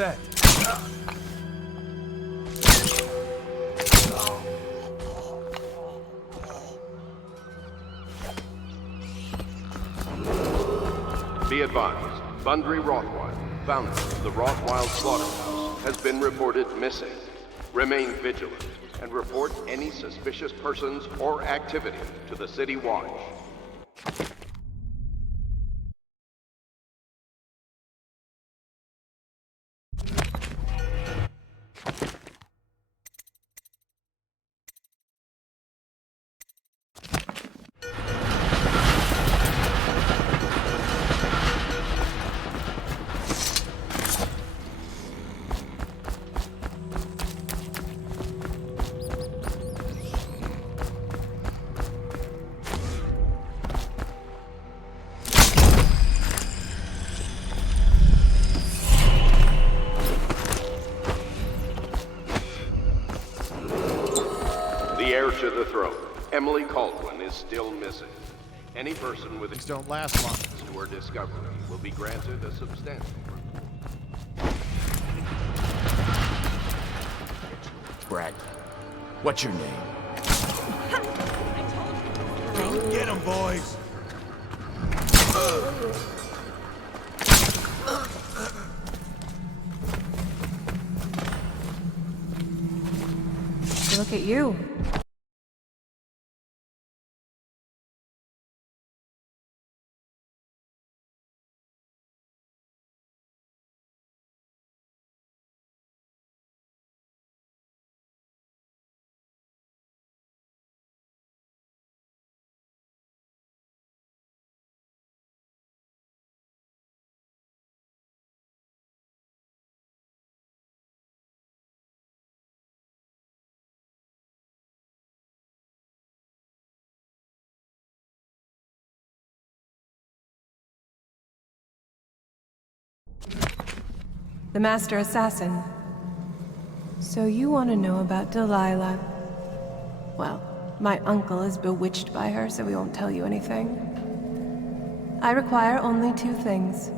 set. Be advised, Bundry Rothwild, founder of the Rothwild Slaughterhouse, has been reported missing. Remain vigilant and report any suspicious persons or activity to the City Watch. The heir to the throne, Emily Caldwin, is still missing. Any person with Things don't last long. to her discovery will be granted a substantial Brad, what's your name? Get him, boys! Look at you. The Master Assassin. So you want to know about Delilah? Well, my uncle is bewitched by her, so we won't tell you anything. I require only two things.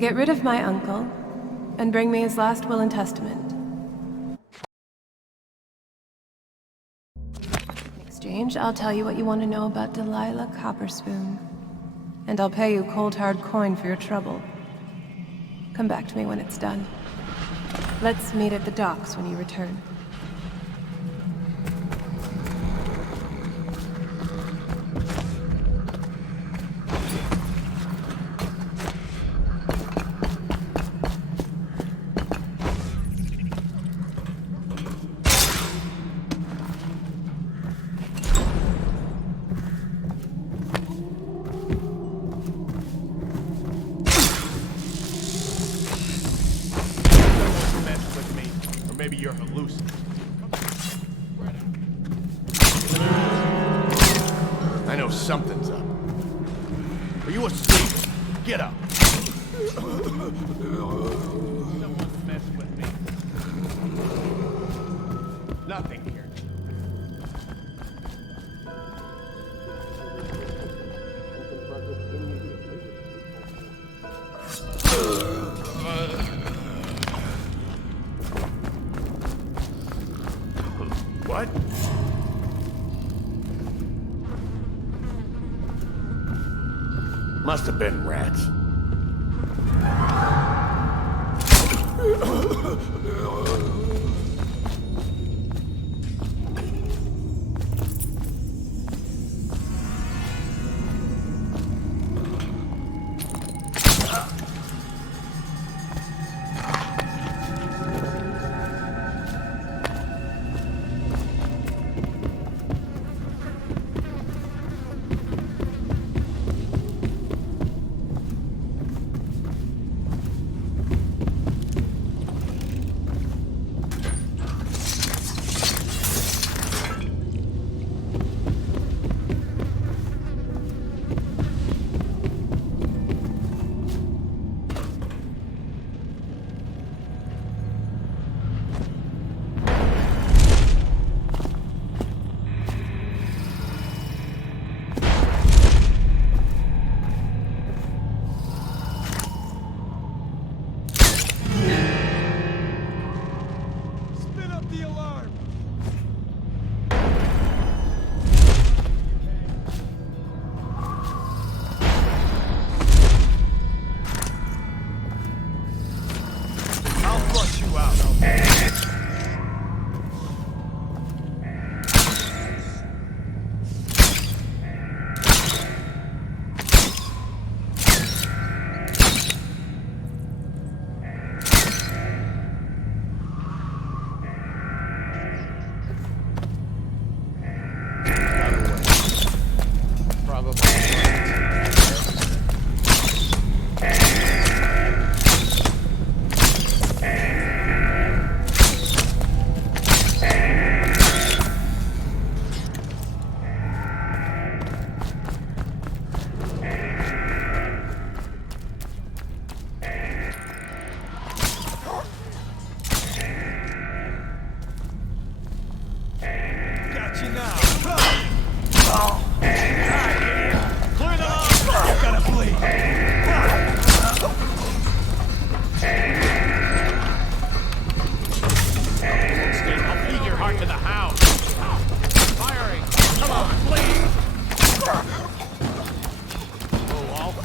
Get rid of my uncle, and bring me his last will and testament. In exchange, I'll tell you what you want to know about Delilah Copperspoon. And I'll pay you cold hard coin for your trouble. Come back to me when it's done. Let's meet at the docks when you return. Maybe you're hallucinating. I know something's up. Are you asleep? Get up. Someone's messing with me. Nothing here. What? Must have been rats.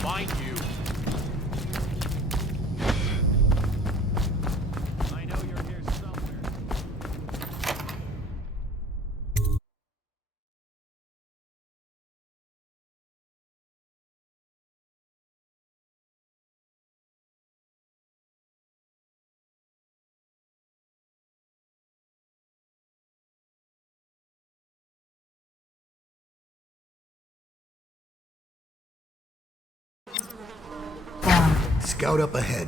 find you. I know you're here somewhere. Scout up ahead.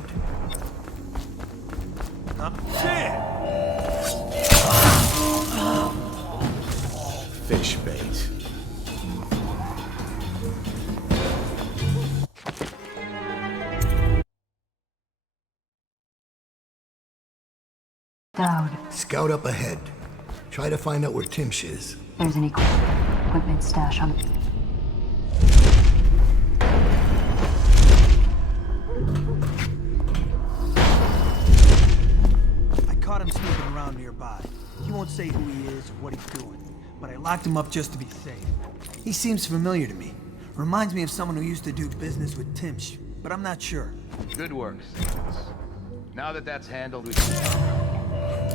Fish bait. Dowd, Scout up ahead. Try to find out where Timsh is. there's an equipment stash on. I caught him sneaking around nearby. He won't say who he is or what he's doing, but I locked him up just to be safe. He seems familiar to me. Reminds me of someone who used to do business with Timsh, but I'm not sure. Good work, Simmons. Now that that's handled, we can...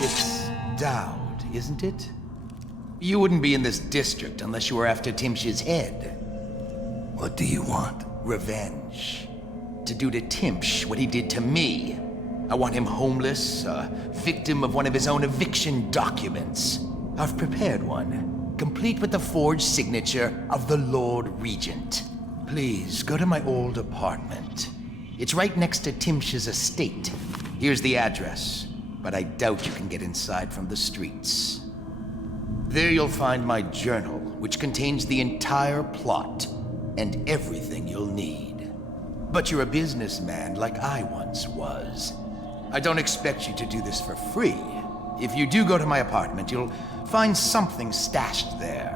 It's Dowd, isn't it? You wouldn't be in this district unless you were after Timsh's head. What do you want? Revenge. To do to Timsh what he did to me. I want him homeless, a victim of one of his own eviction documents. I've prepared one, complete with the forged signature of the Lord Regent. Please, go to my old apartment. It's right next to Timsh's estate. Here's the address, but I doubt you can get inside from the streets. There you'll find my journal, which contains the entire plot and everything you'll need. But you're a businessman like I once was. I don't expect you to do this for free. If you do go to my apartment, you'll find something stashed there.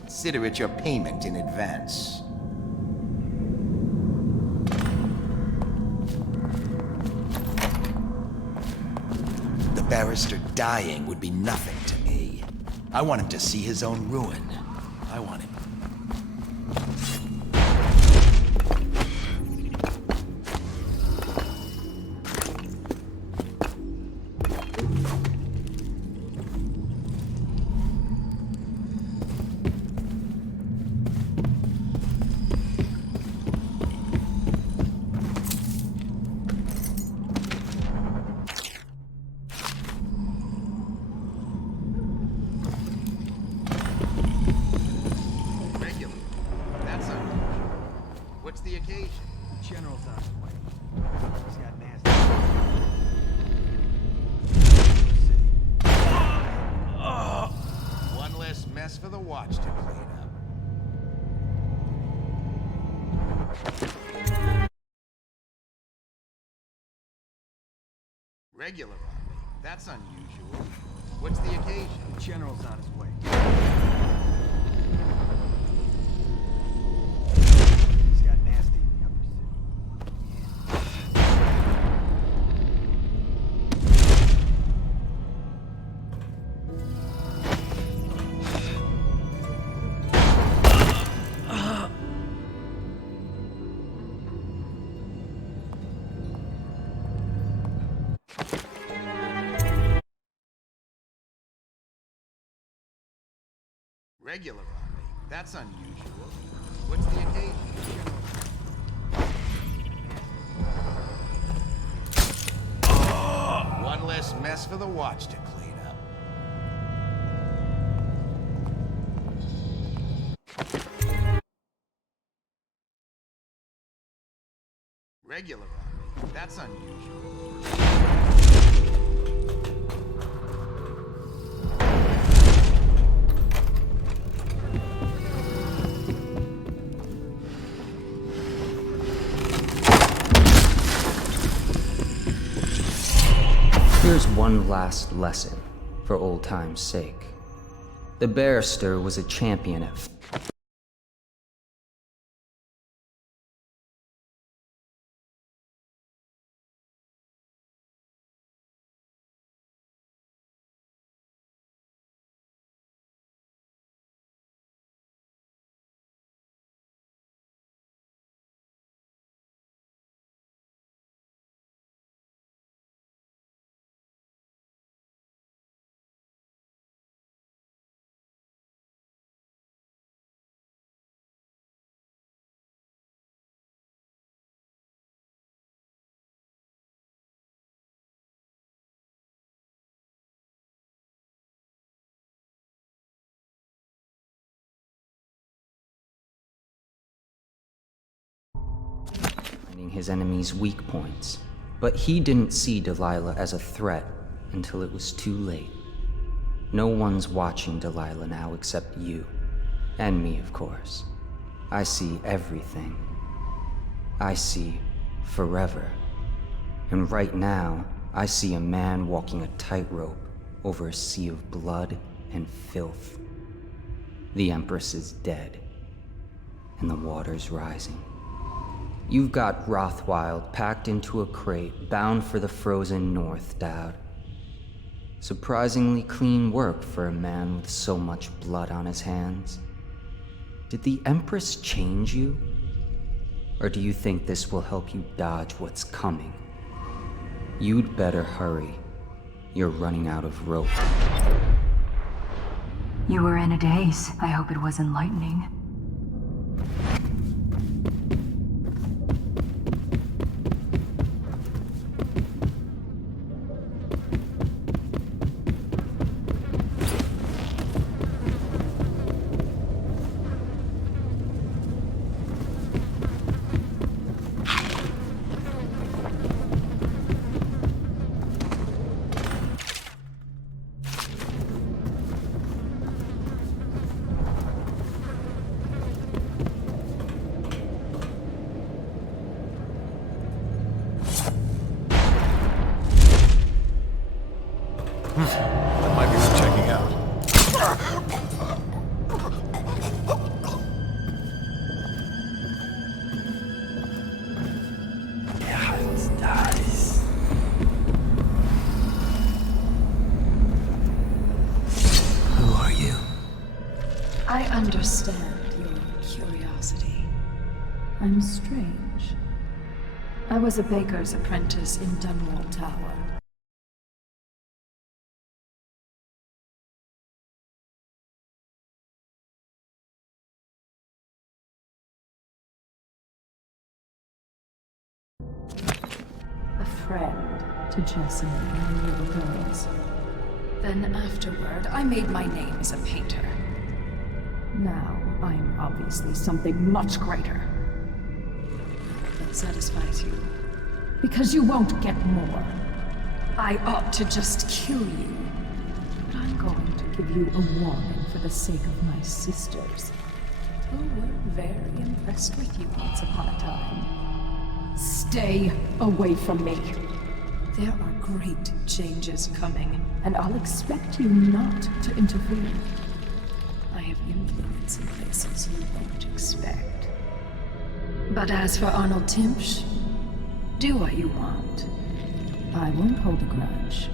Consider it your payment in advance. The barrister dying would be nothing to me. I want him to see his own ruin. I want him. Regular. That's unusual. What's the occasion? The general's on his way. He's got nasty. One less mess for the watch to clean up. Regular army. That's unusual. What's the occasion? The general's on his way. He's got nasty in the upper city. Regular army. That's unusual. What's the occasion? One less this mess for the watch to clean up. Regular army? That's unusual. Here's one last lesson, for old time's sake. The barrister was a champion at finding his enemy's weak points. But he didn't see Delilah as a threat until it was too late. No one's watching Delilah now except you. And me, of course. I see everything. I see forever. And right now, I see a man walking a tightrope over a sea of blood and filth. The Empress is dead, and the water's rising. You've got Rothwild packed into a crate, bound for the frozen north, Dowd. Surprisingly clean work for a man with so much blood on his hands. Did the Empress change you? Or do you think this will help you dodge what's coming? You'd better hurry. You're running out of rope. You were in a daze. I hope it was enlightening. That might be worth checking out. Who are you? I understand your curiosity. I'm strange. I was a baker's apprentice in Dunwall Tower. A friend to Jessamine and the little girls. Then afterward, I made my name as a painter. Now, I'm obviously something much greater. That satisfies you. Because you won't get more. I ought to just kill you. But I'm going to give you a warning for the sake of my sisters, who were very impressed with you once upon a time. Stay away from me. There are great changes coming, and I'll expect you not to interfere. I have influence in places you won't expect. But as for Arnold Timpsch, do what you want. I won't hold a grudge.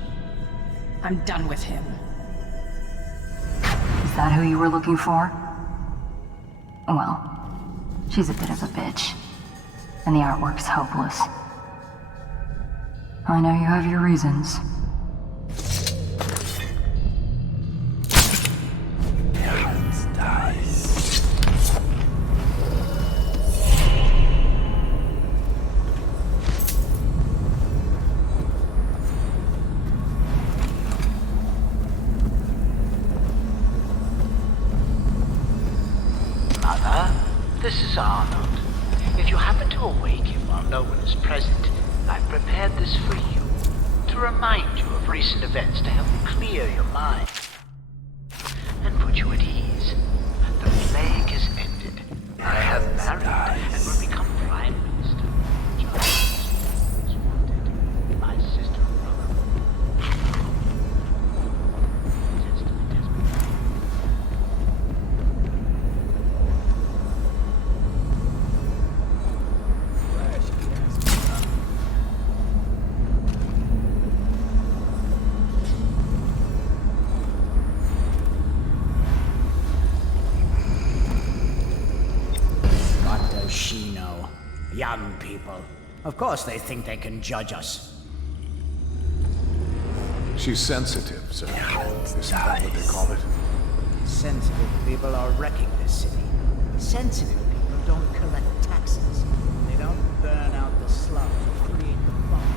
I'm done with him. Is that who you were looking for? Well, she's a bit of a bitch. And the artwork's hopeless. I know you have your reasons. Arnold. If you happen to awaken while no one is present, I've prepared this for you, to remind you of recent events to help clear your mind and put you at ease. The plague is ended. I have married and will become Prime Minister. Just wanted my sister and brother. What does she know? Young people. Of course they think they can judge us. She's sensitive, sir. Isn't that what they call it? Sensitive people are wrecking this city. Sensitive people don't collect taxes. They don't burn out the slums or create the bomb.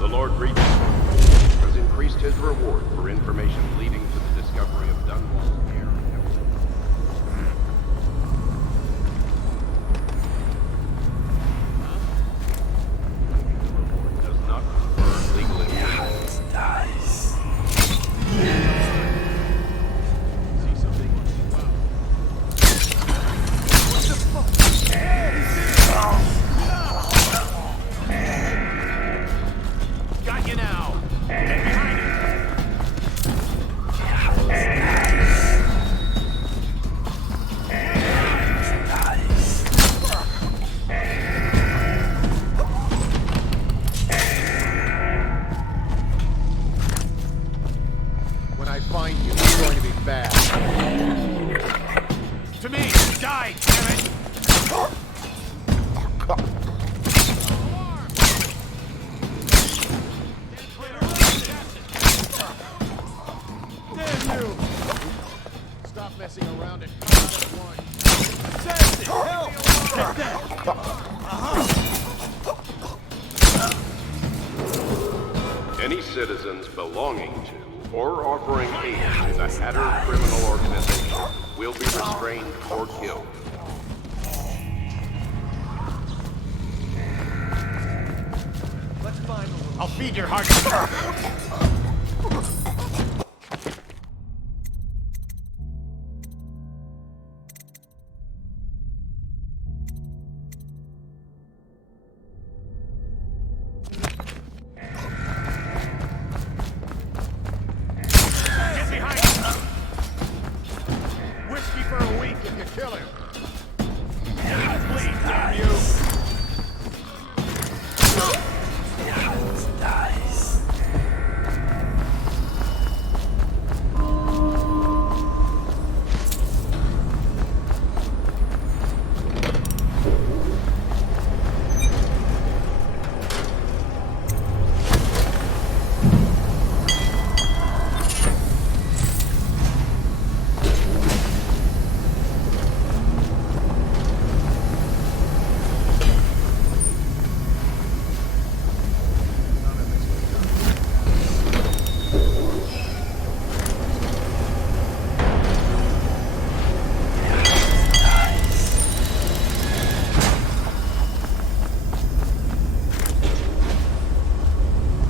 The Lord Regent has increased his reward for information leading to the discovery of Dunwall's heir. The reward does not confer legal immunity. See something? Got you now! Get behind it! When I find you, it's going to be bad. To me! Die, damn it! Damn you! Stop messing around and come out at once. Sassy! Help! Take that! Any citizens belonging to or offering aid to the Hatter criminal organization will be restrained or killed. I'll feed your heart. Get behind him! Whiskey for a week if you kill him. Please, damn you!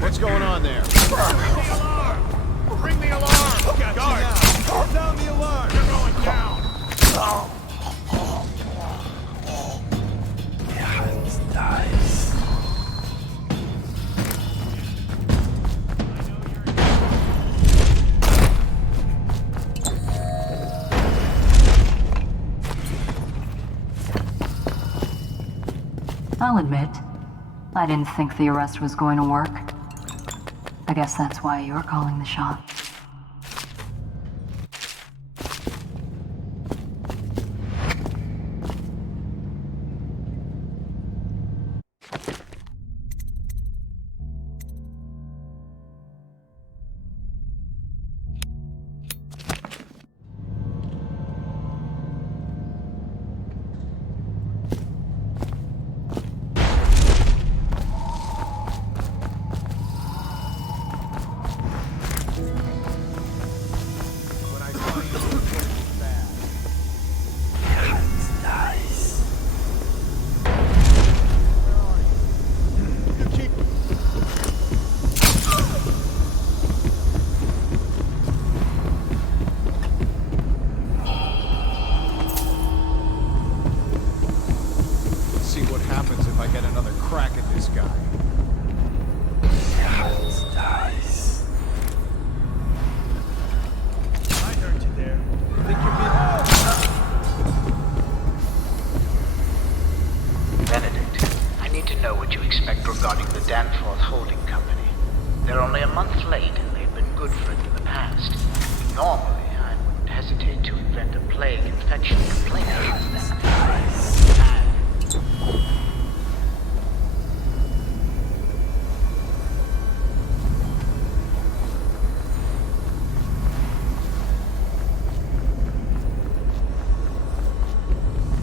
What's going on there? Ring the alarm! Ring the alarm! Guard! Sound the alarm! You're going down! I'll admit, I didn't think the arrest was going to work. I guess that's why you're calling the shots. get another crack at this guy. Nice. I heard you there. Think you're being... Benedict, I need to know what you expect regarding the Danforth Holding Company. They're only a month late, and they've been good for it in the past. Normally, I wouldn't hesitate to invent a plague infection complaint against them.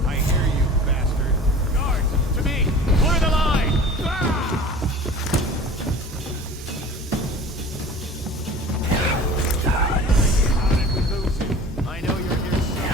I hear you, bastard. Guards, to me! Clear the line! Ah! How did we lose him? I know you're here somewhere.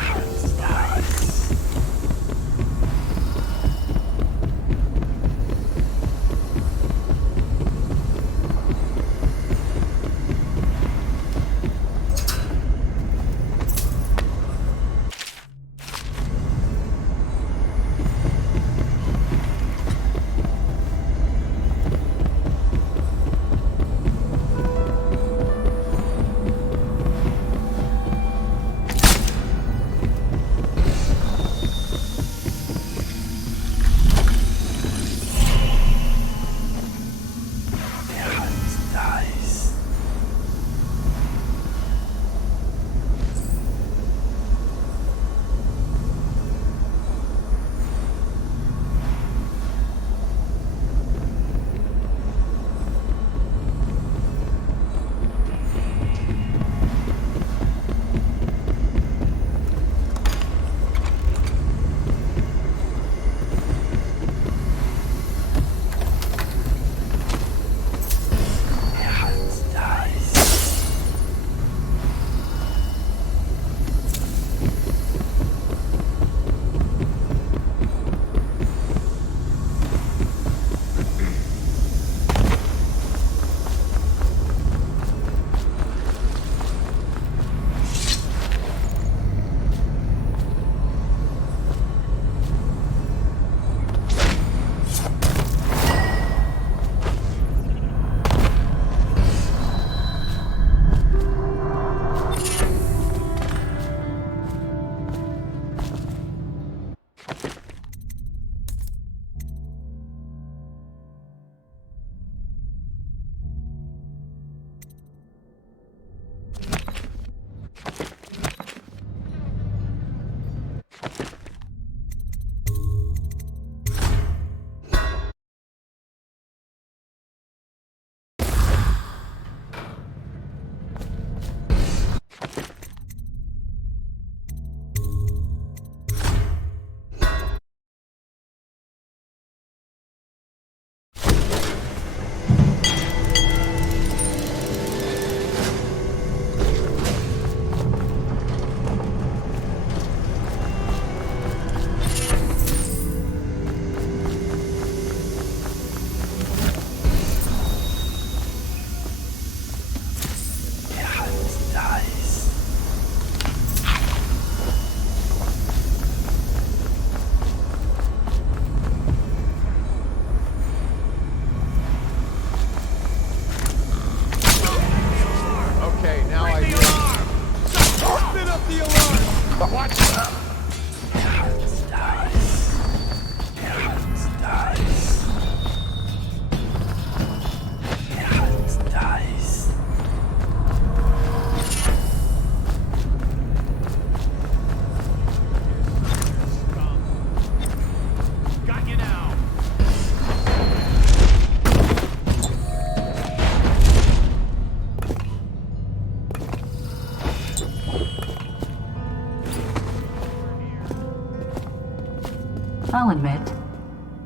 I'll admit,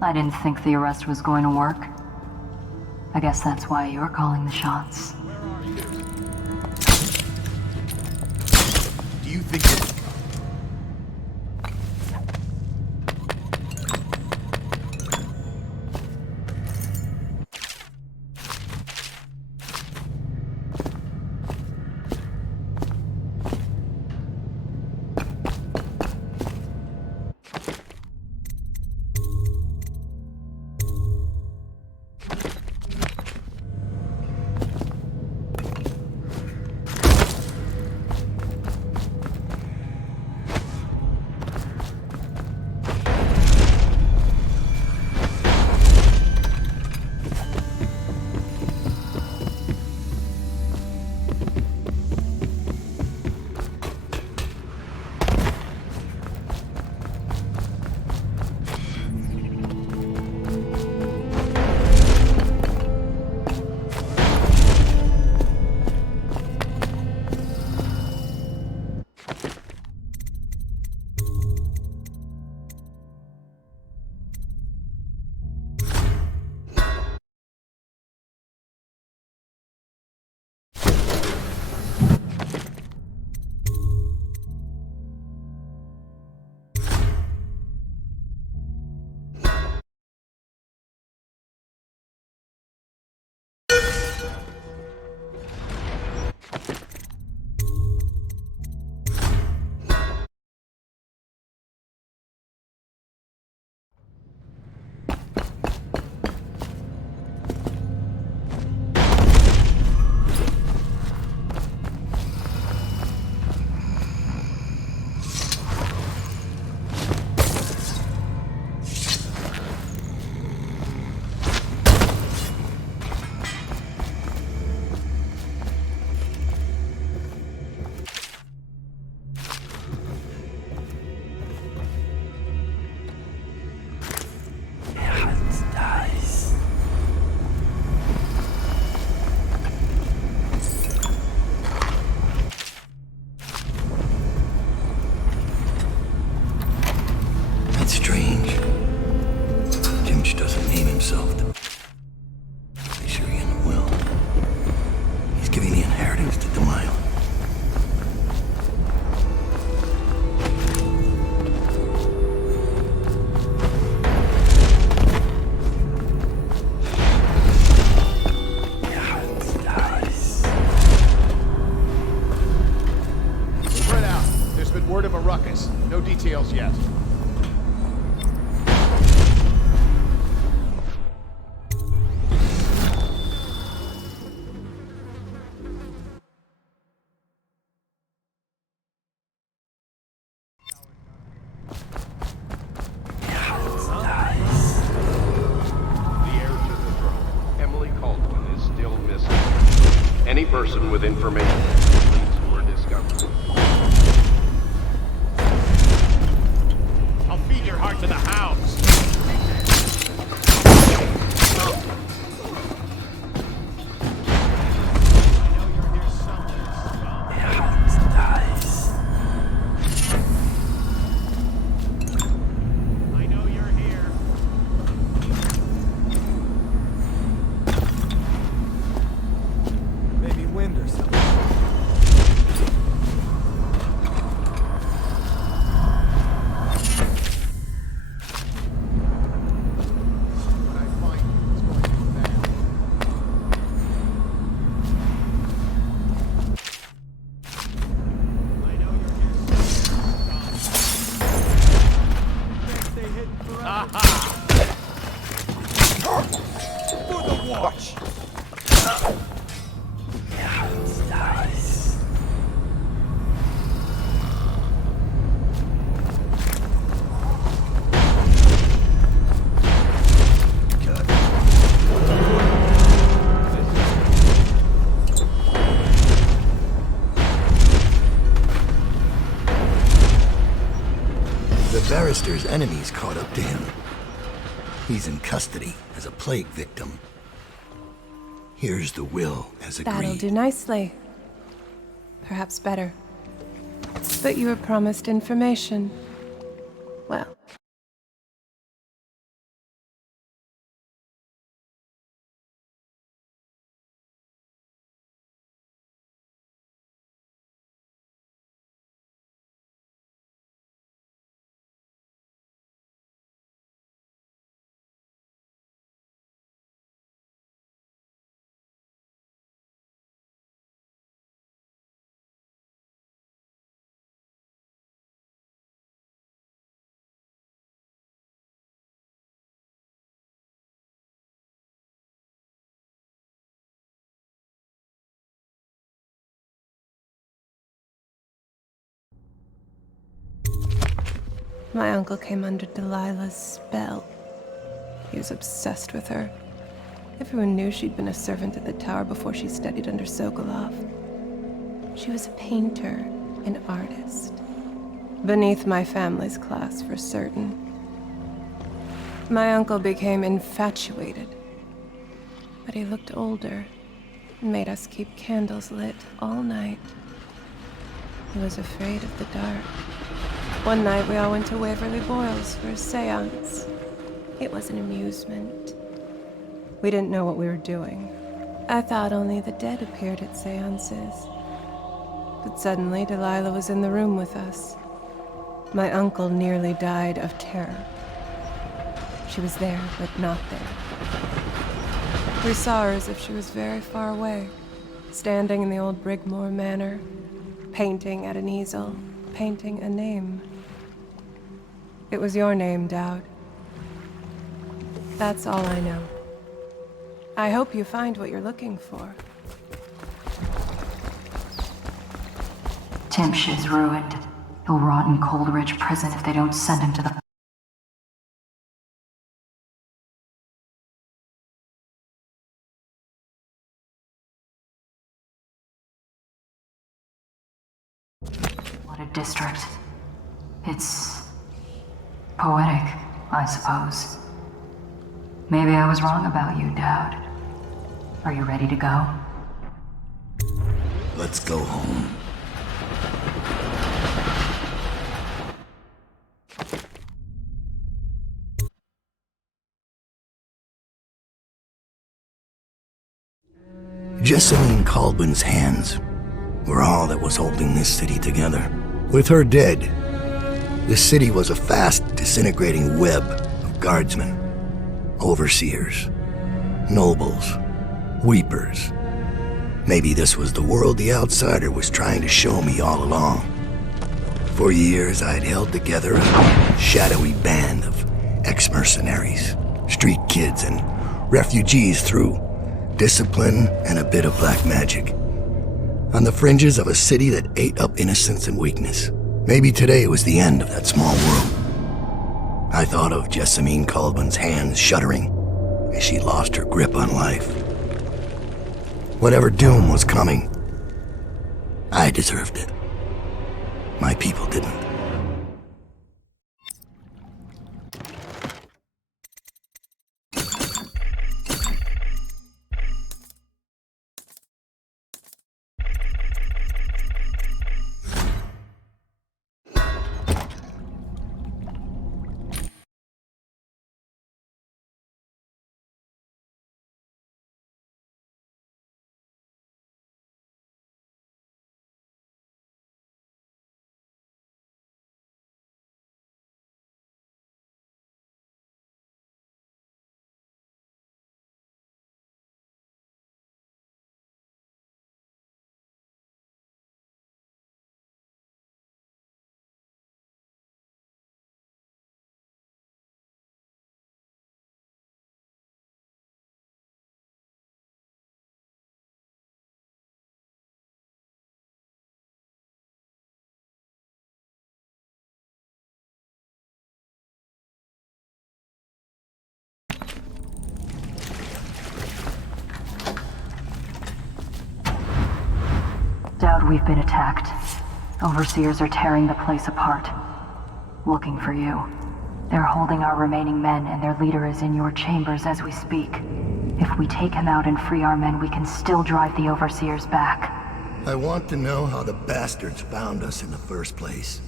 I didn't think the arrest was going to work. I guess that's why you're calling the shots. Do you think that... details yet. Any person with information leads to her discovery. I'll feed your heart to the hounds. Barrister's enemies caught up to him. He's in custody as a plague victim. Here's the will as agreed. That'll do nicely. Perhaps better. But you were promised information. Well. My uncle came under Delilah's spell. He was obsessed with her. Everyone knew she'd been a servant at the tower before she studied under Sokolov. She was a painter, an artist. Beneath my family's class, for certain. My uncle became infatuated. But he looked older and made us keep candles lit all night. He was afraid of the dark. One night we all went to Waverly Boyle's for a seance. It was an amusement. We didn't know what we were doing. I thought only the dead appeared at seances. But suddenly Delilah was in the room with us. My uncle nearly died of terror. She was there, but not there. We saw her as if she was very far away, standing in the old Brigmore Manor, painting at an easel, painting a name. It was your name, Dowd. That's all I know. I hope you find what you're looking for. Timsh is ruined. He'll rot in Coldridge Prison if they don't send him to the... What a district. It's... poetic, I suppose. Maybe I was wrong about you, Dowd. Are you ready to go? Let's go home. Jessamine Caldwell's hands were all that was holding this city together. With her dead, the city was a fast disintegrating web of guardsmen, overseers, nobles, weepers. Maybe this was the world the outsider was trying to show me all along. For years, I'd held together a shadowy band of ex-mercenaries, street kids, and refugees through discipline and a bit of black magic. On the fringes of a city that ate up innocence and weakness. Maybe today was the end of that small world. I thought of Jessamine Caldwell's hands shuddering as she lost her grip on life. Whatever doom was coming, I deserved it. My people didn't. Dowd, we've been attacked. Overseers are tearing the place apart. Looking for you. They're holding our remaining men, and their leader is in your chambers as we speak. If we take him out and free our men, we can still drive the Overseers back. I want to know how the bastards found us in the first place.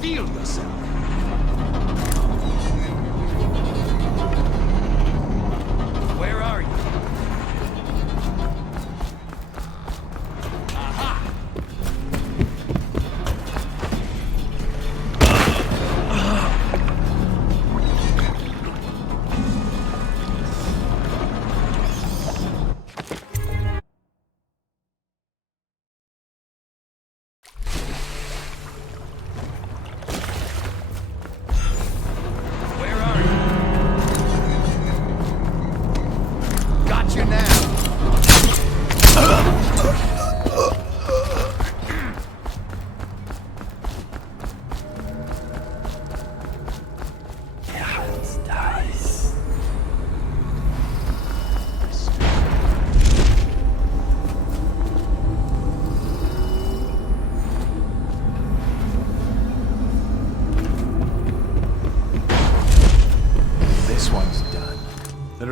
Reveal yourself!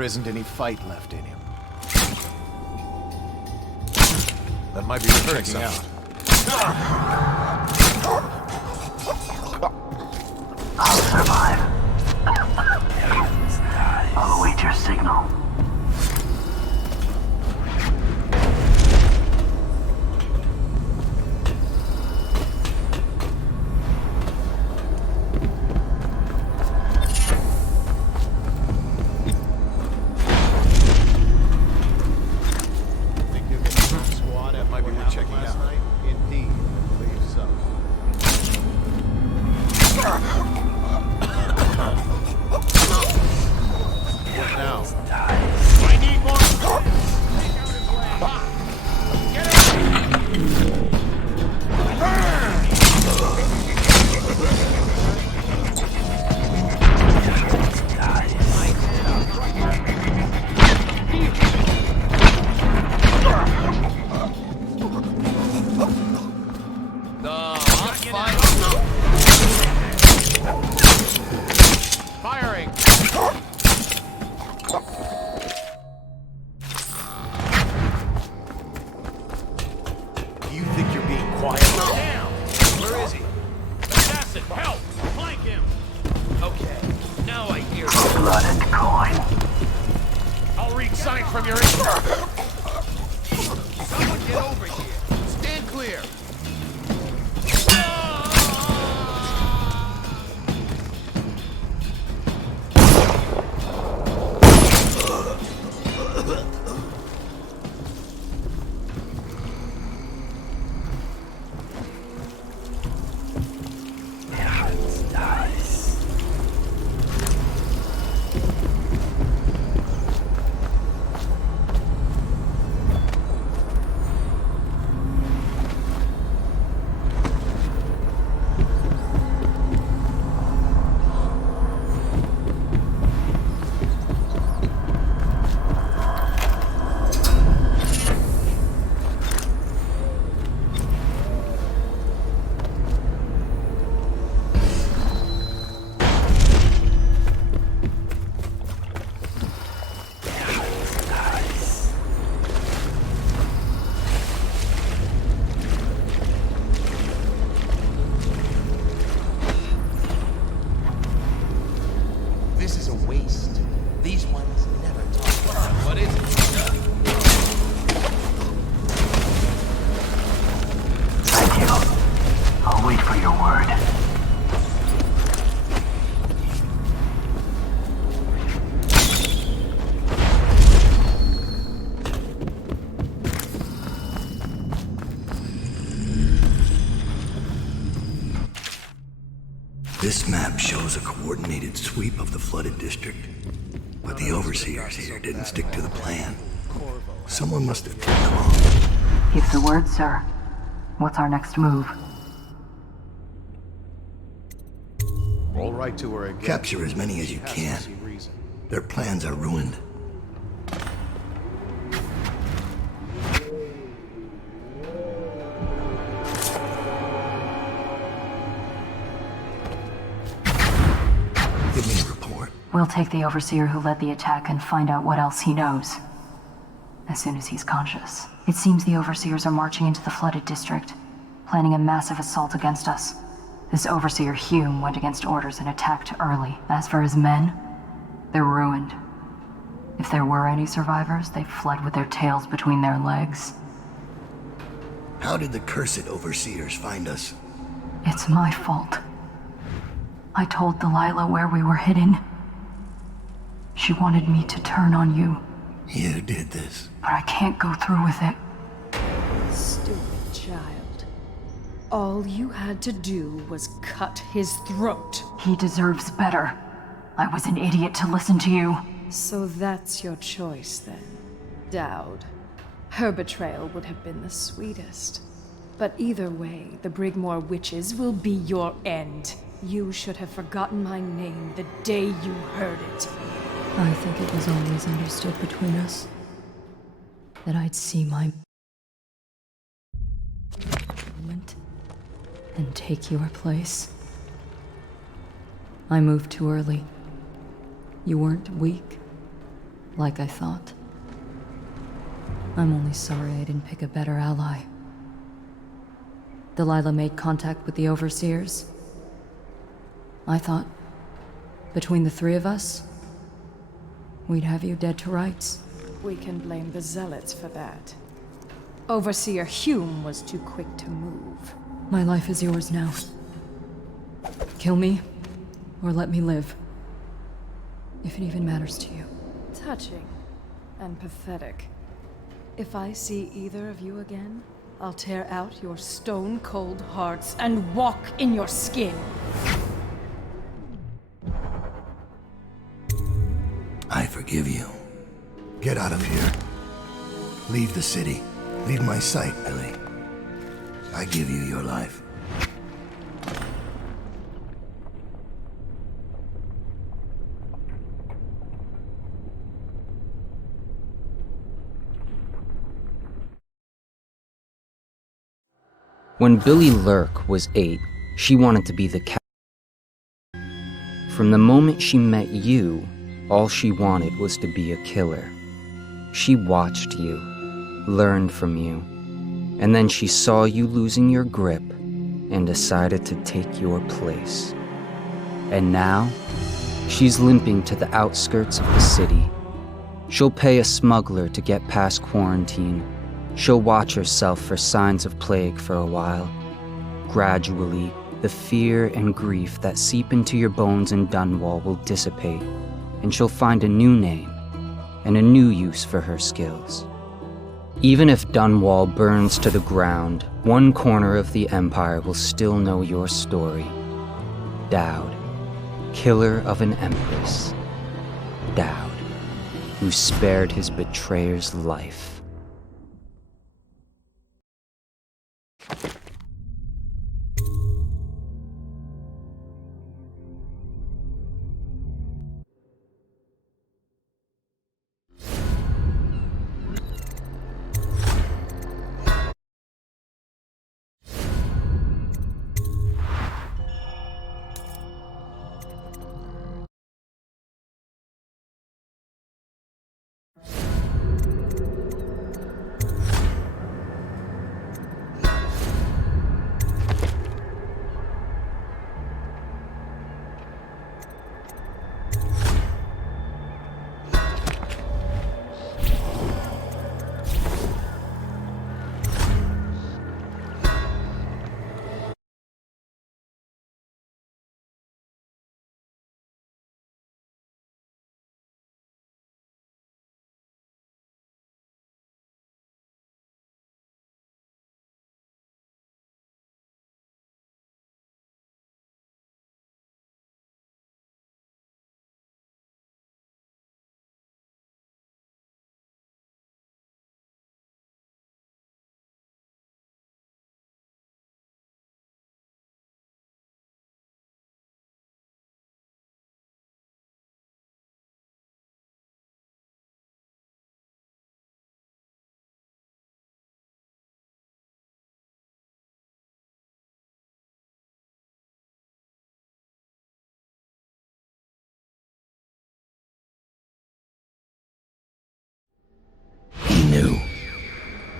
isn't any fight left in him. That might be worth checking out. I'll survive. I'll await your signal. This map shows a coordinated sweep of the flooded district, but the overseers here didn't stick to the plan. Someone must have killed them all. Give the word, sir. What's our next move? Roll right to her again. Capture as many as you can. Their plans are ruined. Give me a report. We'll take the Overseer who led the attack and find out what else he knows. As soon as he's conscious. It seems the Overseers are marching into the flooded district, planning a massive assault against us. This Overseer Hume went against orders and attacked early. As for his men, they're ruined. If there were any survivors, they fled with their tails between their legs. How did the cursed Overseers find us? It's my fault. I told Delilah where we were hidden. She wanted me to turn on you. You did this. But I can't go through with it. Stupid child. All you had to do was cut his throat. He deserves better. I was an idiot to listen to you. So that's your choice, then, Dowd. Her betrayal would have been the sweetest. But either way, the Brigmore witches will be your end. You should have forgotten my name the day you heard it. I think it was always understood between us that I'd see my moment and take your place. I moved too early. You weren't weak. Like I thought. I'm only sorry I didn't pick a better ally. Delilah made contact with the Overseers. I thought, between the three of us, we'd have you dead to rights. We can blame the Zealots for that. Overseer Hume was too quick to move. My life is yours now. Kill me, or let me live. If it even matters to you. Touching and pathetic. If I see either of you again, I'll tear out your stone-cold hearts and walk in your skin. I forgive you. Get out of here. Leave the city. Leave my sight, Ellie. I give you your life. When Billy Lurk was 8, she wanted to be the captain. From the moment she met you, all she wanted was to be a killer. She watched you, learned from you, and then she saw you losing your grip and decided to take your place. And now, she's limping to the outskirts of the city. She'll pay a smuggler to get past quarantine. She'll watch herself for signs of plague for a while. Gradually, the fear and grief that seep into your bones in Dunwall will dissipate, and she'll find a new name and a new use for her skills. Even if Dunwall burns to the ground, one corner of the Empire will still know your story. Dowd, killer of an empress. Dowd, who spared his betrayer's life.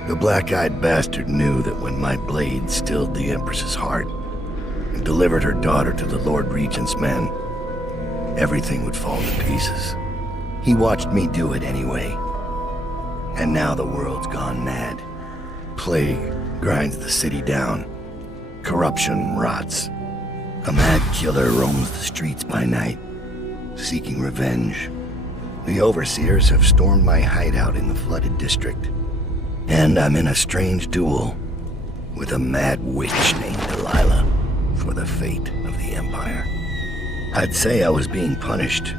The black-eyed bastard knew that when my blade stilled the Empress's heart and delivered her daughter to the Lord Regent's men, everything would fall to pieces. He watched me do it anyway. And now the world's gone mad. Plague grinds the city down. Corruption rots. A mad killer roams the streets by night, seeking revenge. The Overseers have stormed my hideout in the flooded district. And I'm in a strange duel with a mad witch named Delilah for the fate of the Empire. I'd say I was being punished,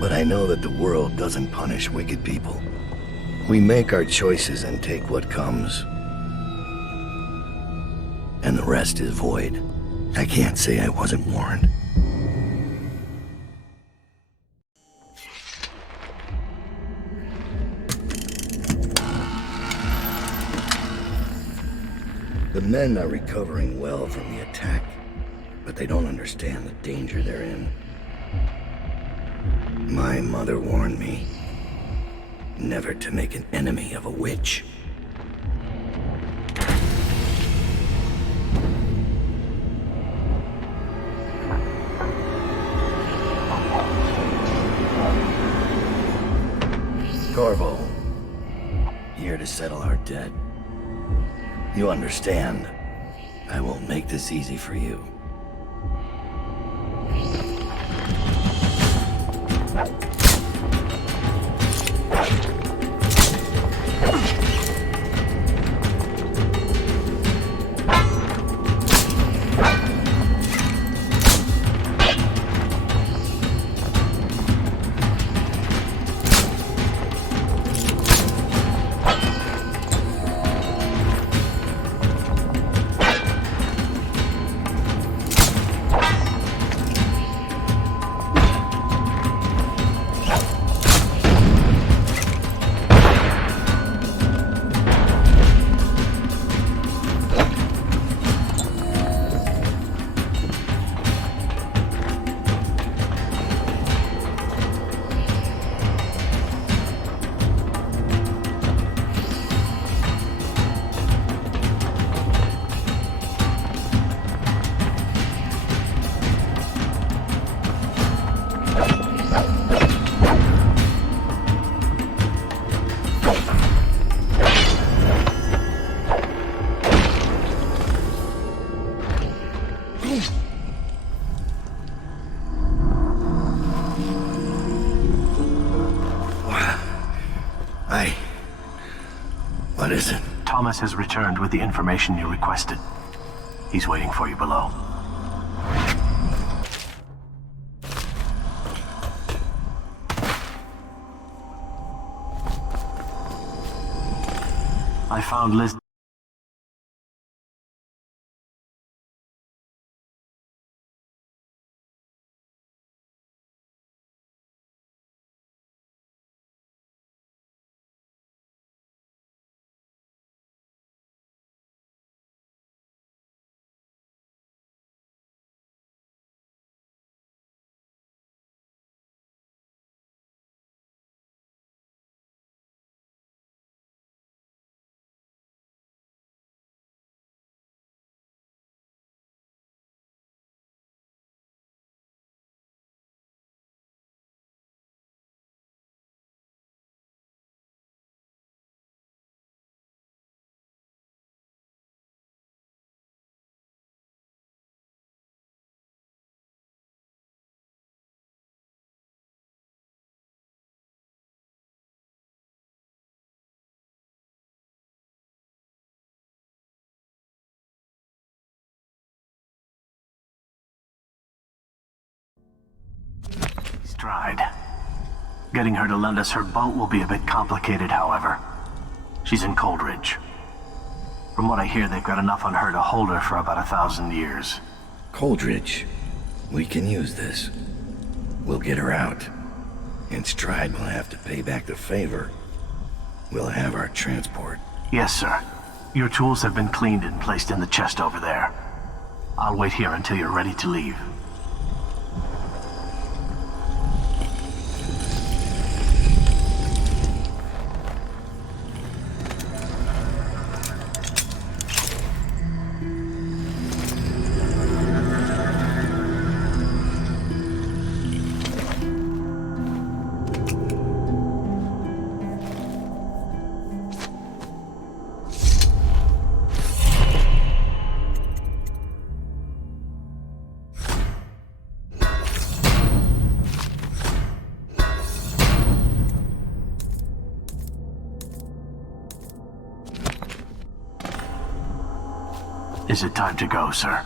but I know that the world doesn't punish wicked people. We make our choices and take what comes. And the rest is void. I can't say I wasn't warned. The men are recovering well from the attack, but they don't understand the danger they're in. My mother warned me. never to make an enemy of a witch. Corvo, here to settle our debt. You understand, I won't make this easy for you. What is it? Thomas has returned with the information you requested. He's waiting for you below. I found Liz. Stride. Getting her to lend us her boat will be a bit complicated, however. She's in Coldridge. From what I hear, they've got enough on her to hold her for about 1,000 years. Coldridge. We can use this. We'll get her out. And Stride will have to pay back the favor. We'll have our transport. Yes, sir. Your tools have been cleaned and placed in the chest over there. I'll wait here until you're ready to leave. Is it time to go, sir?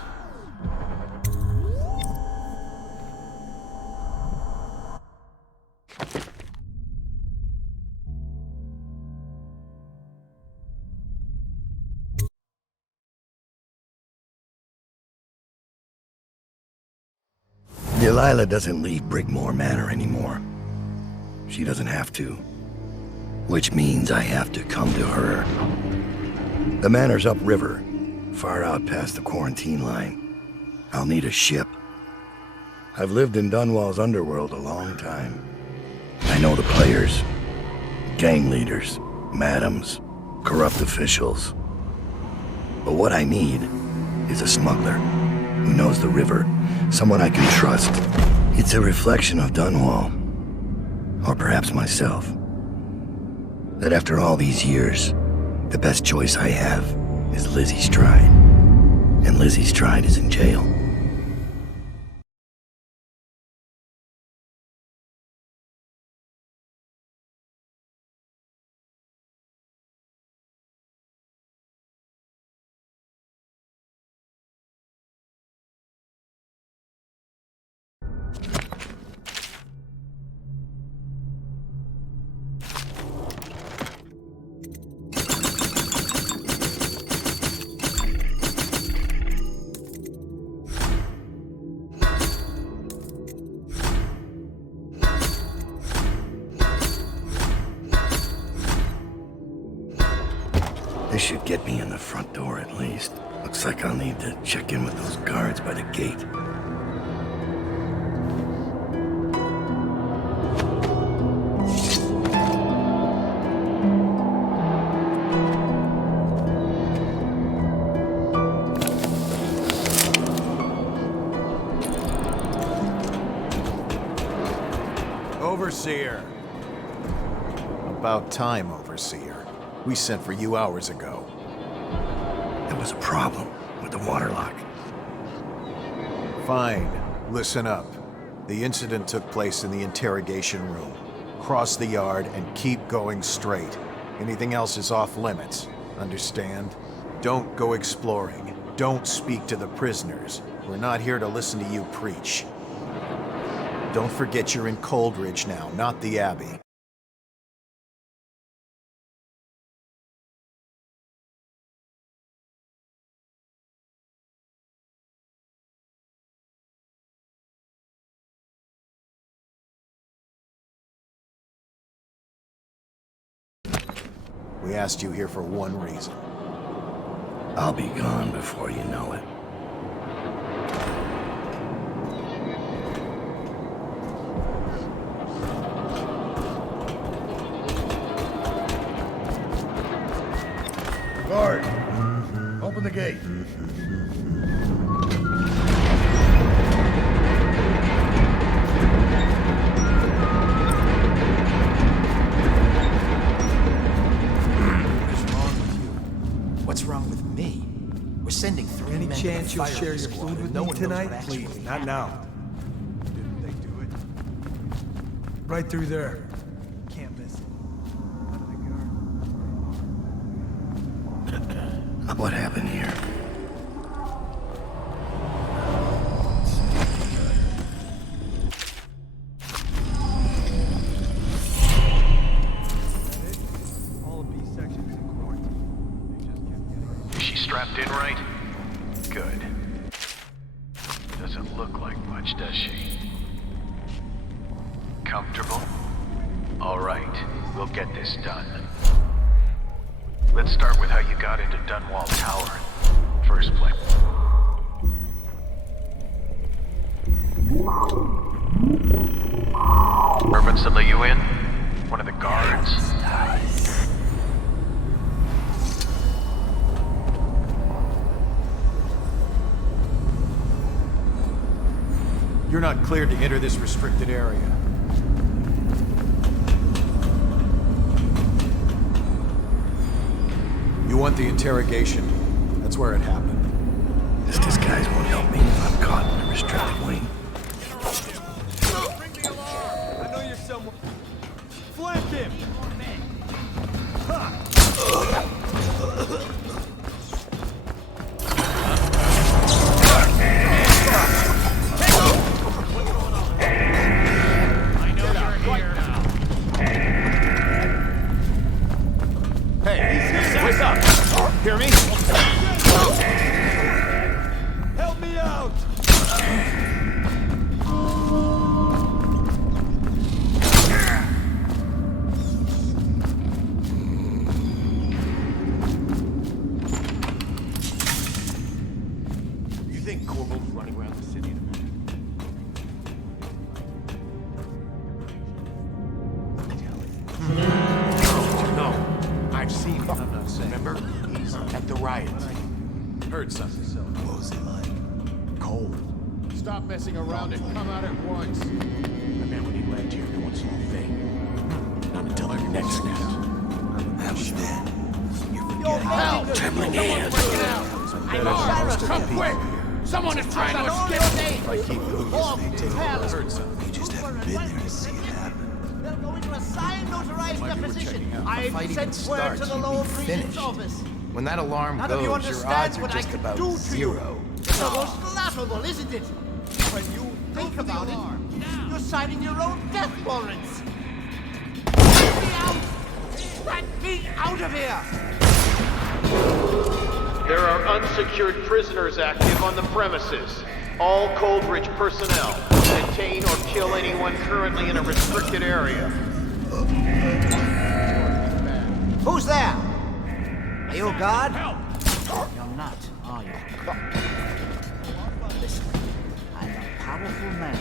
Delilah doesn't leave Brigmore Manor anymore. She doesn't have to. Which means I have to come to her. The manor's upriver, far out past the quarantine line. I'll need a ship. I've lived in Dunwall's underworld a long time. I know the players. Gang leaders, madams, corrupt officials. But what I need is a smuggler who knows the river, someone I can trust. It's a reflection of Dunwall, or perhaps myself. That after all these years, the best choice I have is Lizzie Stride. And Lizzie Stride is in jail. This should get me in the front door at least. Looks like I'll need to check in with those guards by the gate. Overseer. About time, Overseer. We sent for you hours ago. There was a problem with the waterlock. Fine. Listen up. The incident took place in the interrogation room. Cross the yard and keep going straight. Anything else is off limits. Understand? Don't go exploring. Don't speak to the prisoners. We're not here to listen to you preach. Don't forget you're in Coldridge now, not the Abbey. We asked you here for one reason. I'll be gone before you know it. Guard! Open the gate. What's wrong with me? We're sending 3 Any men chance to you'll the share your squad, food and with no me one knows tonight? what actually Please, not happened. now. Didn't they do it? Right through there. Can't miss it. What happened here? All of these sections in quarantine. They just kept getting... Is she strapped in right? Good. Doesn't look like much, does she? Comfortable? All right, we'll get this done. Let's start with how you got into Dunwall Tower. First place. Servants that let you in? One of the guards? You're not cleared to enter this restricted area. You want the interrogation? That's where it happened. This disguise won't help me if I'm caught in a restricted wing. Ring the alarm! I know you're somewhere. Flank him! Hey, wake up! Hear me? Help me out! You think Corval's running around the city? stop messing around and come out at once. I meant when he left here, no one saw a thing. Not until the next snap. That was then. Help! Trembling Someone's hands. breaking out! Come quick! Someone is trying to escape! If I keep moving, they take hurt some. You just haven't been there to see it happen. They'll go into a sign notarized Might be deposition. checking out. I Fight even sent word starts, to the you'll lower be precinct finished. office. When that alarm None of you goes, your understand odds are what I just can about do to you. zero. It's almost laughable, isn't it? When you think about it, you're signing your own death warrants. Get me out! Get me out of here! There are unsecured prisoners active on the premises. All Coldridge personnel detain or kill anyone currently in a restricted area. Who's there? Are you a guard? You're not, are you? Listen, I'm a powerful man.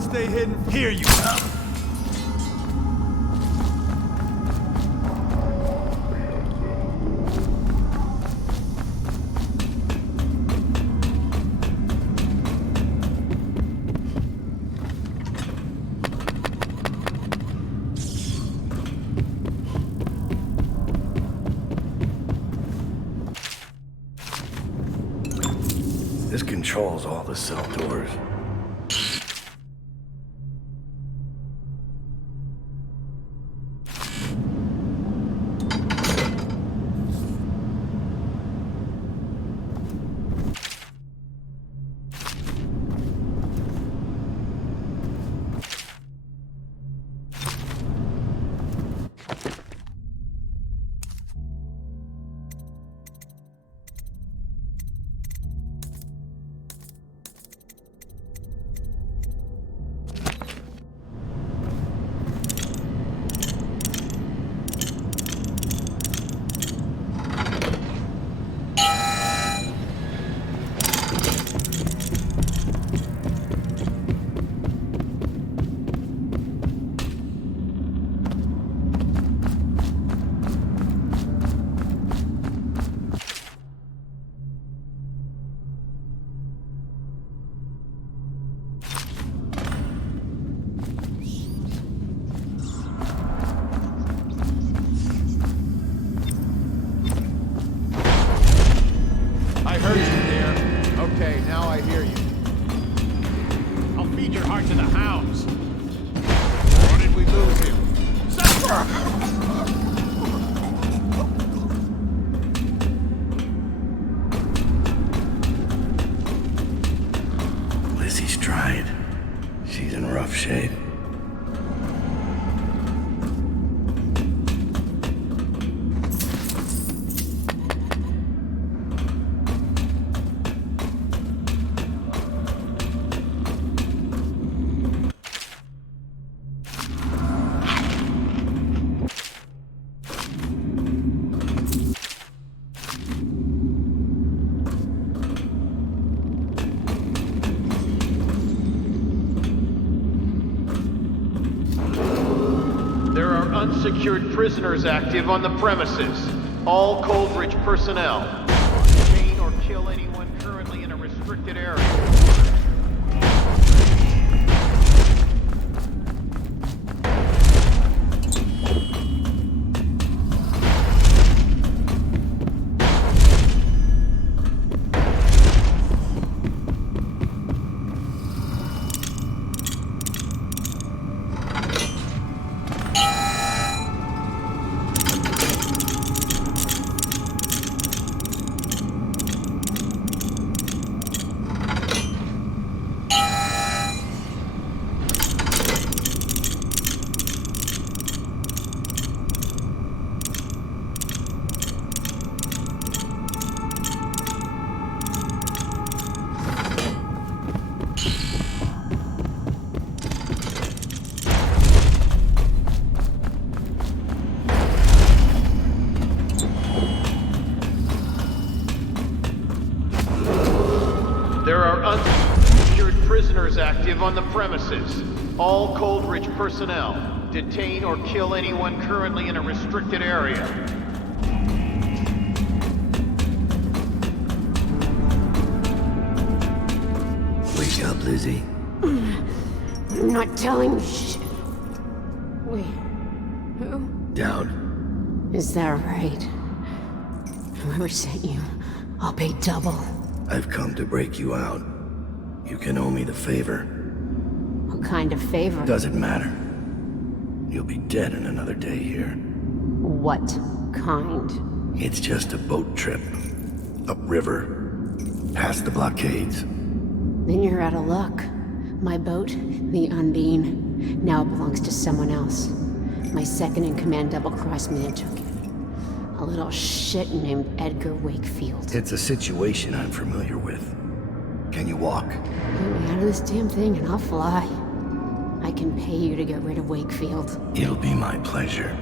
Stay hidden. Here you come. This controls all the cell doors. I heard you there. Okay, now I hear you. I'll feed your heart to the hounds. Or did we lose him? Lizzie's tried. She's in rough shape. Unsecured prisoners active on the premises. All Coldridge personnel detain or kill anyone currently in a restricted area. There are unsecured prisoners active on the premises. All Coldridge personnel, detain or kill anyone currently in a restricted area. Wake up, Lizzie. I'm not telling you shit. Wait, who? Dowd. Is that right? Whoever sent you, I'll pay double. I've come to break you out. You can owe me the favor. What kind of favor? Doesn't matter. You'll be dead in another day here. What kind? It's just a boat trip. Upriver. Past the blockades. Then you're out of luck. My boat, the Undine, now belongs to someone else. My second-in-command double-crossed me and took it. A little shit named Edgar Wakefield. It's a situation I'm familiar with. Can you walk? Get me out of this damn thing and I'll fly. I can pay you to get rid of Wakefield. It'll be my pleasure.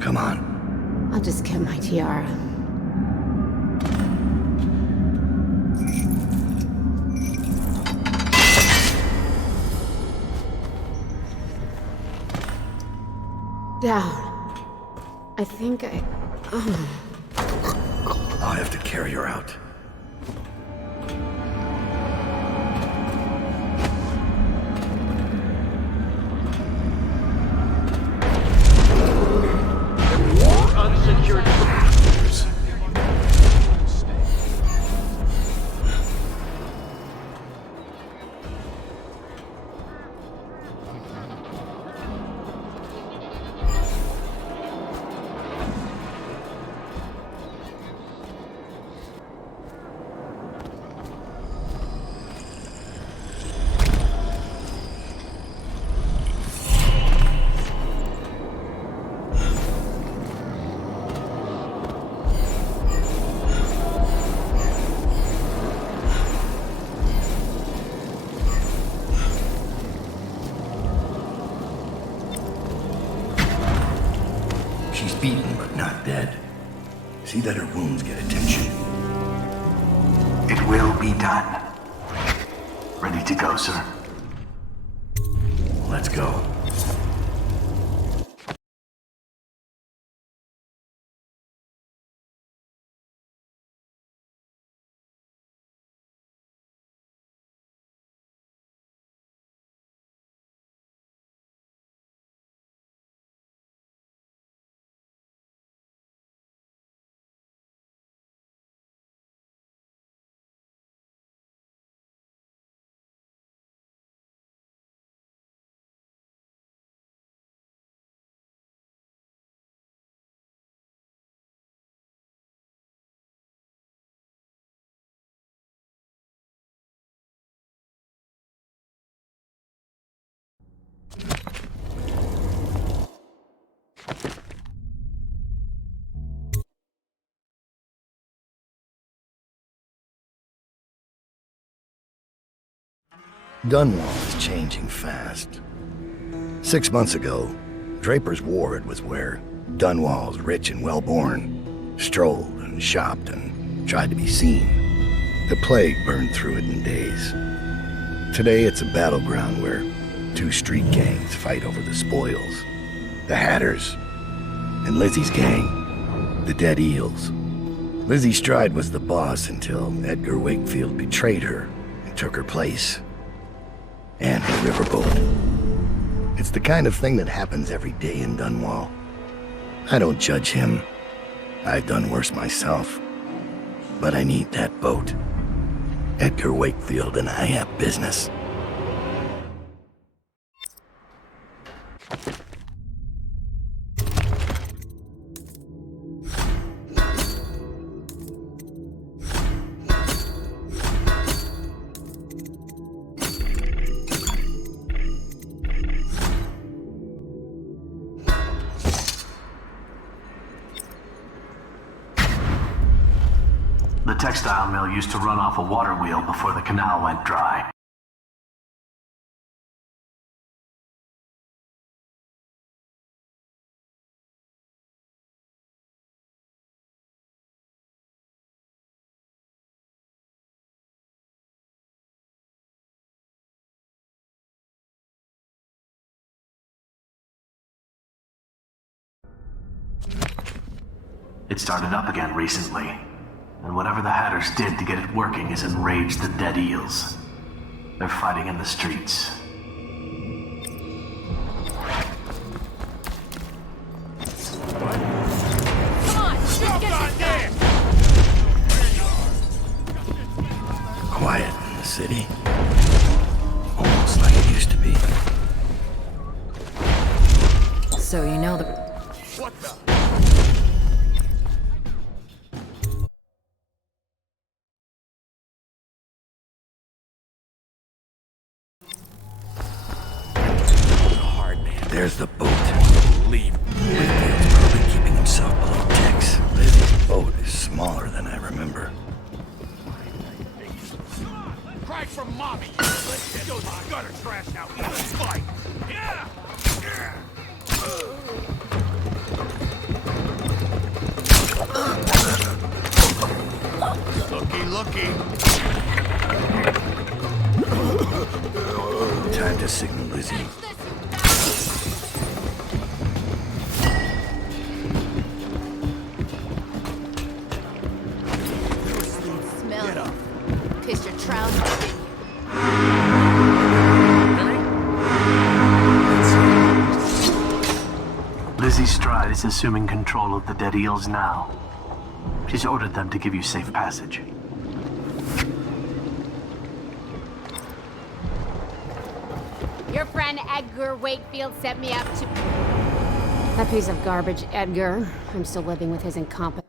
Come on. I'll just get my tiara. Down. I think I... I'll have to carry her out. Unsecured. She's beaten, but not dead. See that her wounds get attention. It will be done. Ready to go, sir? Let's go. Dunwall is changing fast. 6 months ago, Draper's Ward was where Dunwall's rich and well-born strolled and shopped and tried to be seen. The plague burned through it in days. Today it's a battleground where two street gangs fight over the spoils. The Hatters and Lizzie's gang, the Dead Eels. Lizzie Stride was the boss until Edgar Wakefield betrayed her and took her place. And her riverboat. It's the kind of thing that happens every day in Dunwall. I don't judge him. I've done worse myself. But I need that boat. Edgar Wakefield and I have business. The textile mill used to run off a water wheel before the canal went dry. It started up again recently, and whatever the Hatters did to get it working has enraged the dead eels. They're fighting in the streets. Quiet in the city. Almost like it used to be. So you know the... What the? There's the boat. Leave. Whitfield's probably keeping himself below decks. Lizzie's boat is smaller than I remember. Cry for mommy. Let's go to gutter trash now. Let's fight. Yeah. Looky. Time to signal Lizzie. Smell it. Pissed your trousers, didn't you? Lizzie Stride is assuming control of the dead eels now. She's ordered them to give you safe passage. Your friend Edgar Wakefield set me up to... That piece of garbage, Edgar. I'm still living with his incompetence.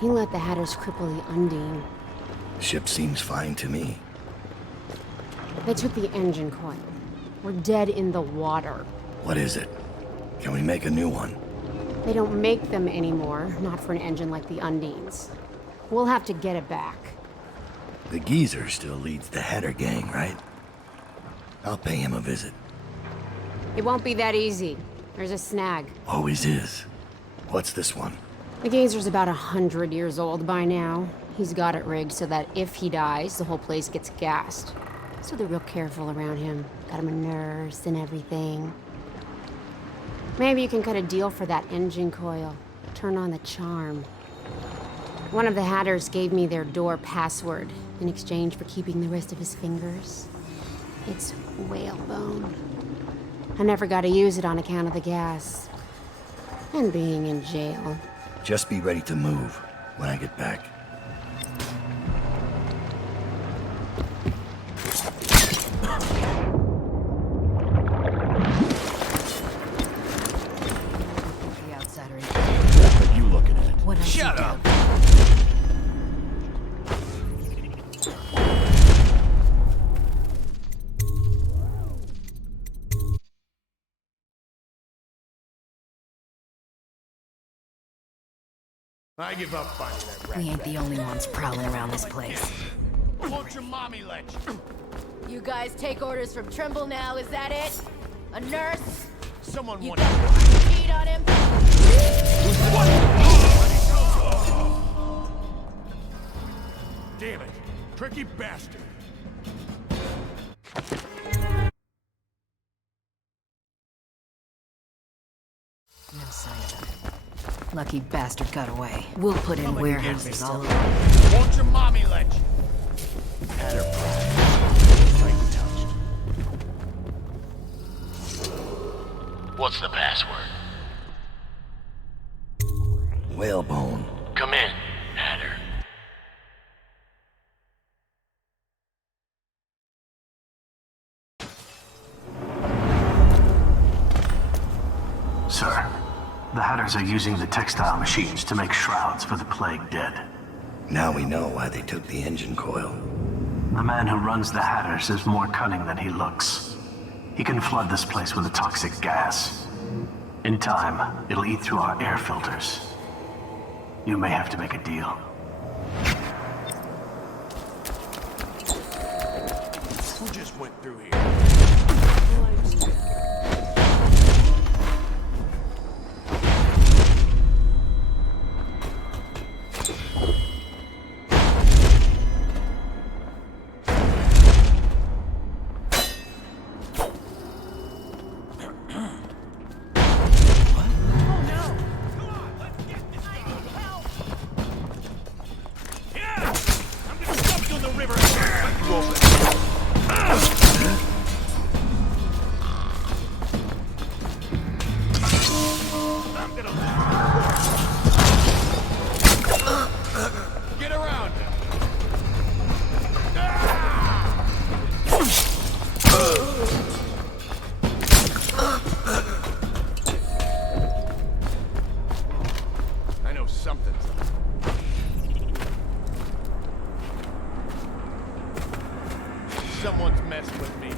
He let the Hatters cripple the Undine. Ship seems fine to me. They took the engine coil. We're dead in the water. What is it? Can we make a new one? They don't make them anymore, not for an engine like the Undine's. We'll have to get it back. The geezer still leads the Hatter gang, right? I'll pay him a visit. It won't be that easy. There's a snag. Always is. What's this one? The geezer's about 100 years old by now. He's got it rigged so that if he dies, the whole place gets gassed. So they're real careful around him. Got him a nurse and everything. Maybe you can cut a deal for that engine coil. Turn on the charm. One of the Hatters gave me their door password in exchange for keeping the rest of his fingers. It's whalebone. I never got to use it on account of the gas. And being in jail. Just be ready to move when I get back. The outsider. What are you looking at? What else Shut you up! do? I give up finding that rat. We ain't the only ones prowling around this place. Won't your mommy let you? You guys take orders from Trimble now, is that it? A nurse? Someone You wanted got feet on him? Damn it. Tricky bastard. No sign of him. Lucky bastard got away. We'll put in Somebody get me warehouses all some. over. Won't your mommy let you? What's the password? Whalebone. Come in, Hatter. Sir, the Hatters are using the textile machines to make shrouds for the plague dead. Now we know why they took the engine coil. The man who runs the Hatters is more cunning than he looks. He can flood this place with a toxic gas. In time, it'll eat through our air filters. You may have to make a deal. Who just went through here? Get around him. I know something's up. Someone's messing with me.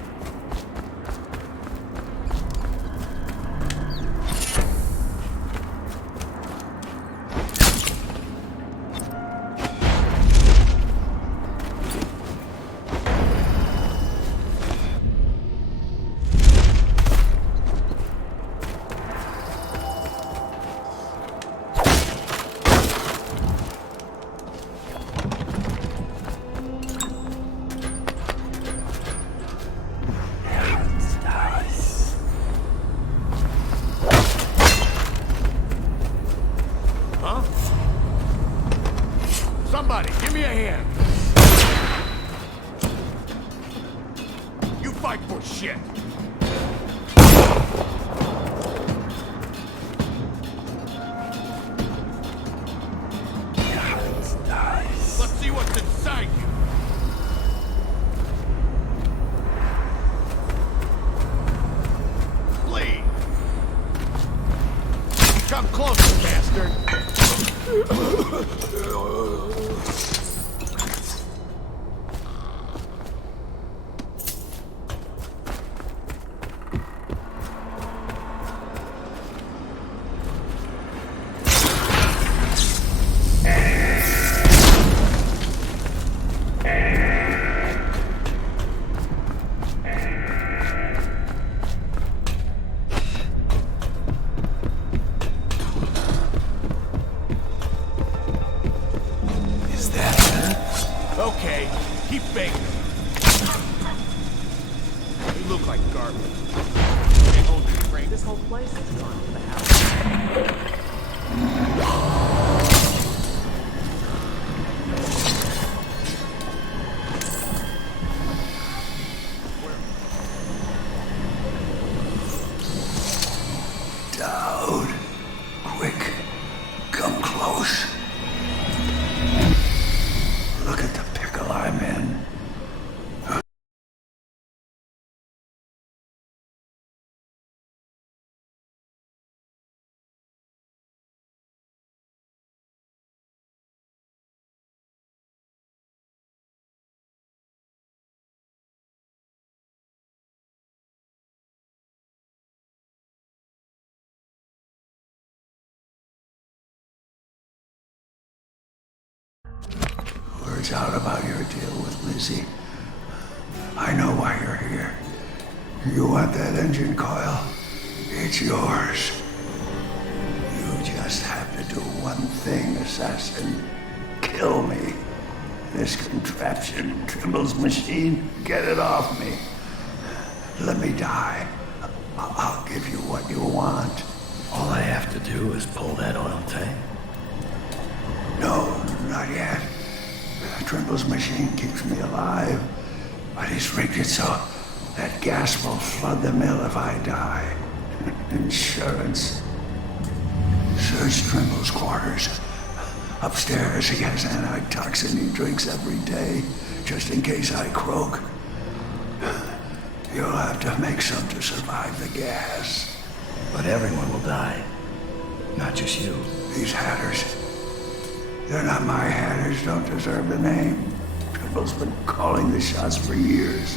Huh? Somebody, give me a hand. You fight for shit. Let's see what's inside you. Please. Come closer, bastard. Okay, keep banging. They look like garbage. They hold the frame. This whole place is gone to the house. Dowd, quick, come close. Look at the pickle I'm in. Word's out about your deal with Lizzie. I know why you're here. You want that engine coil? It's yours. You just have to do one thing, assassin. Kill me. This contraption, Trimble's machine, get it off me. Let me die. I'll give you what you want. All I have to do is pull that oil tank. No, not yet. Trimble's machine keeps me alive, but he's rigged it so that gas will flood the mill if I die. Insurance. Search Trimble's quarters. Upstairs, he has antitoxin he drinks every day, just in case I croak. You'll have to make some to survive the gas. But everyone will die. Not just you. These hatters. They're not my hatters, don't deserve the name. Trimble's been calling the shots for years.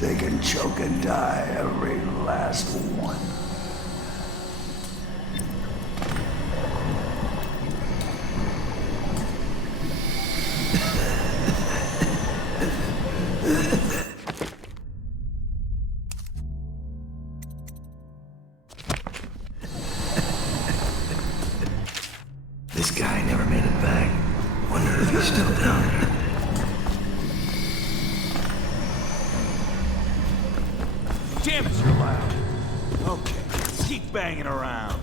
They can choke and die, every last one. This guy never made it back. Wonder if he's still down there. Damn it, you're loud. Okay, keep banging around.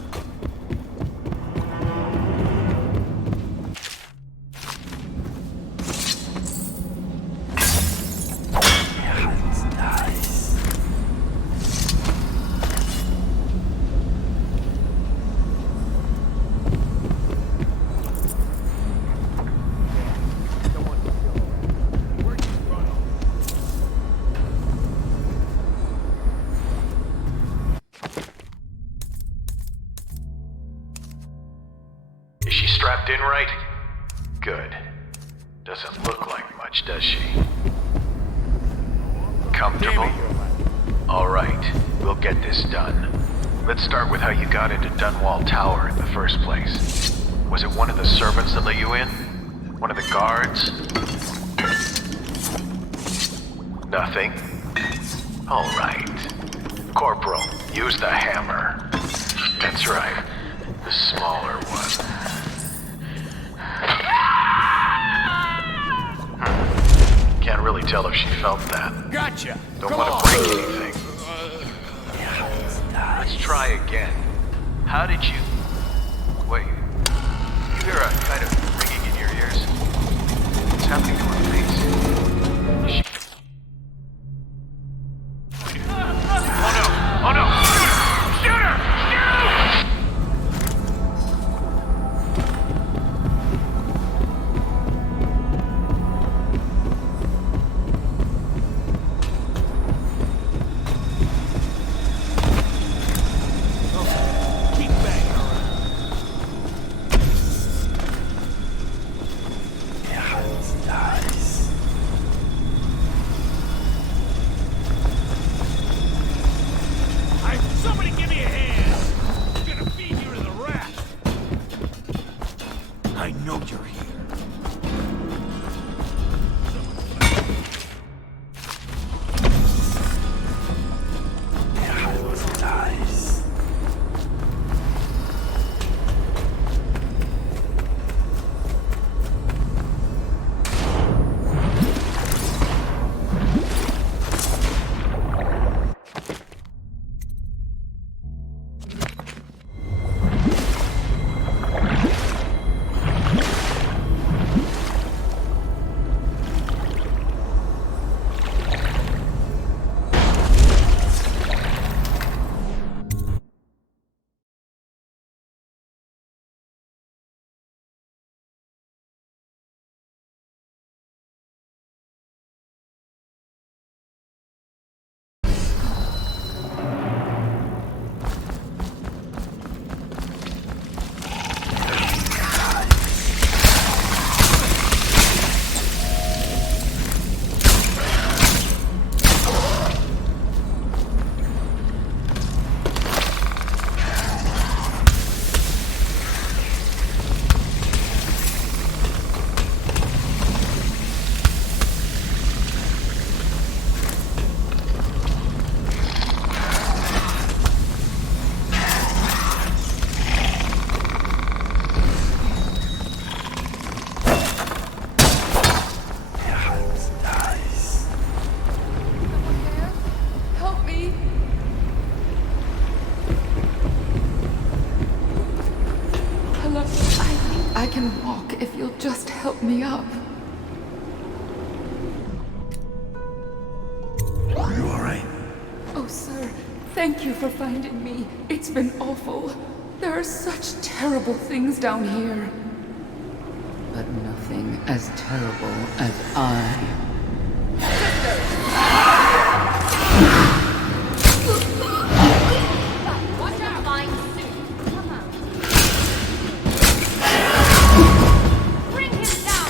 Is she strapped in right? Good. Doesn't look like much, does she? Comfortable? Alright, we'll get this done. Let's start with how you got into Dunwall Tower in the first place. Was it one of the servants that let you in? One of the guards? Nothing? Alright. Corporal, use the hammer. That's right. The smaller one. Can't really tell if she felt that. Gotcha! Don't want to break anything. Let's try again. How did you... Wait. You hear a kind of ringing in your ears? What's happening to her face? Is she... Oh no! Shoot her! I can walk if you'll just help me up. Are you alright? Oh, sir, thank you for finding me. It's been awful. There are such terrible things down here. But nothing as terrible as I. Watch out, flying suit. Come on. Bring him down.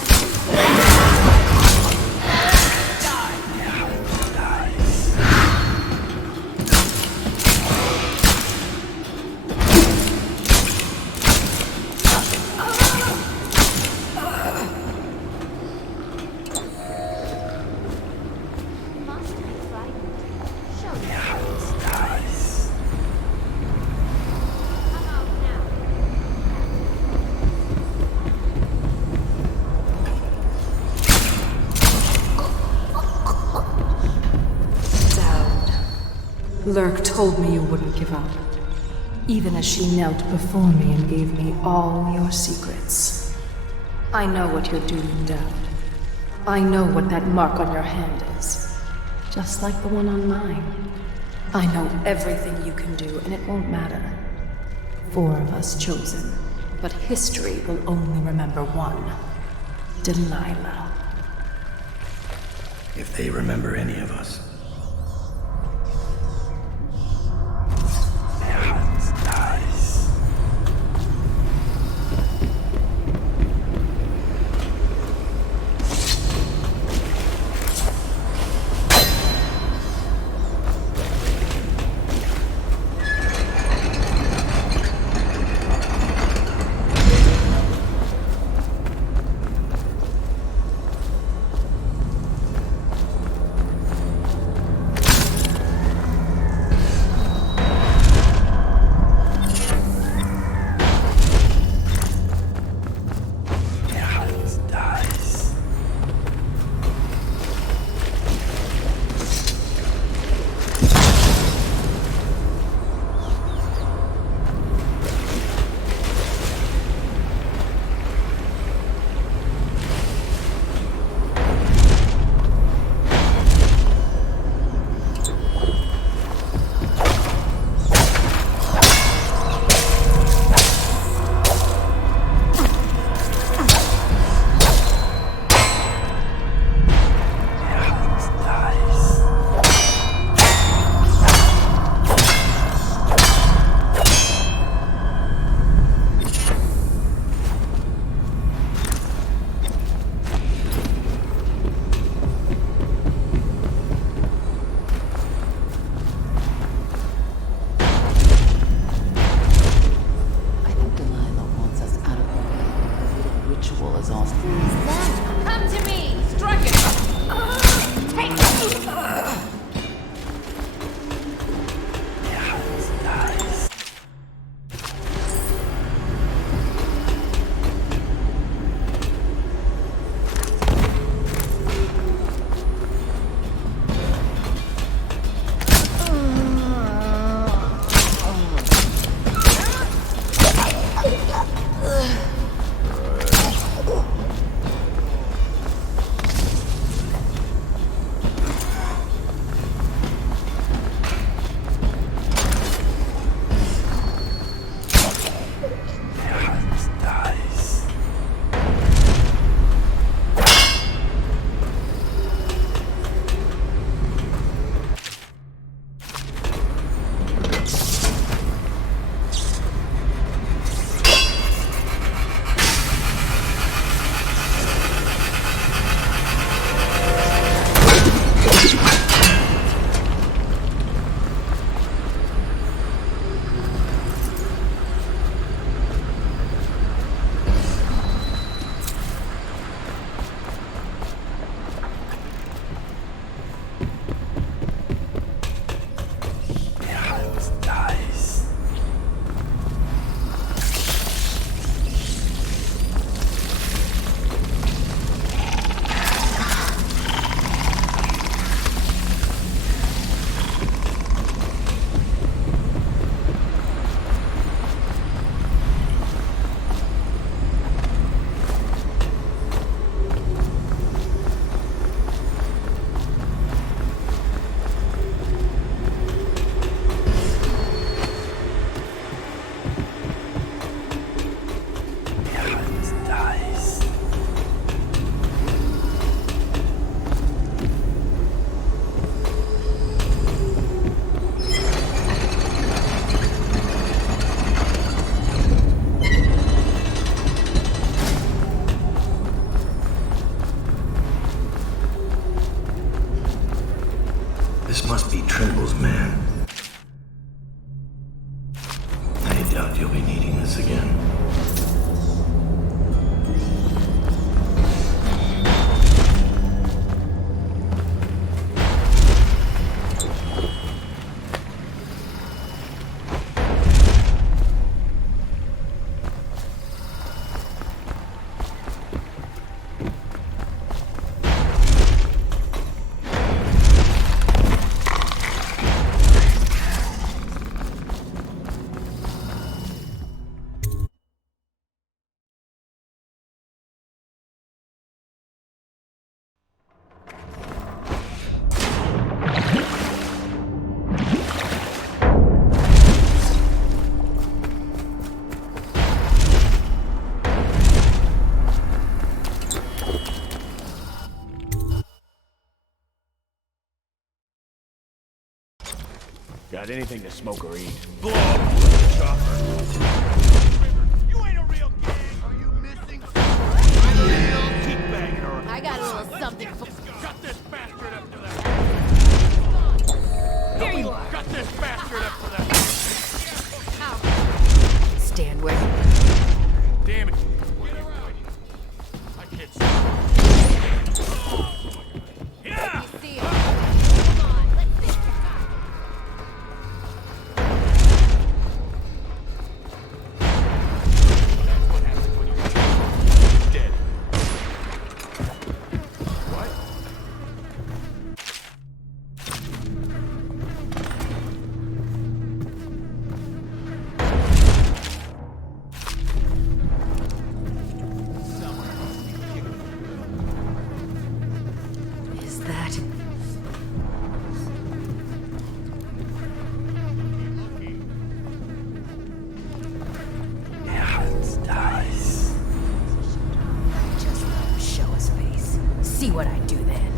Lurk told me you wouldn't give up, even as she knelt before me and gave me all your secrets. I know what you're doing, Dad. I know what that mark on your hand is, just like the one on mine. I know everything you can do, and it won't matter. 4 of us chosen, but history will only remember one. Delilah. If they remember any of us. this again. Got anything to smoke or eat? Blow up, chopper. You ain't a real gang. Are you missing? Keep banging around. I got a little something for... Cut this bastard up to that. Here you are. Cut this bastard up to that. Stand where you... Damn it. Get around. I can't see. Yeah! You see it. Come on, let's see. Dead. What? Is that... Just let him show his face. See what I do then.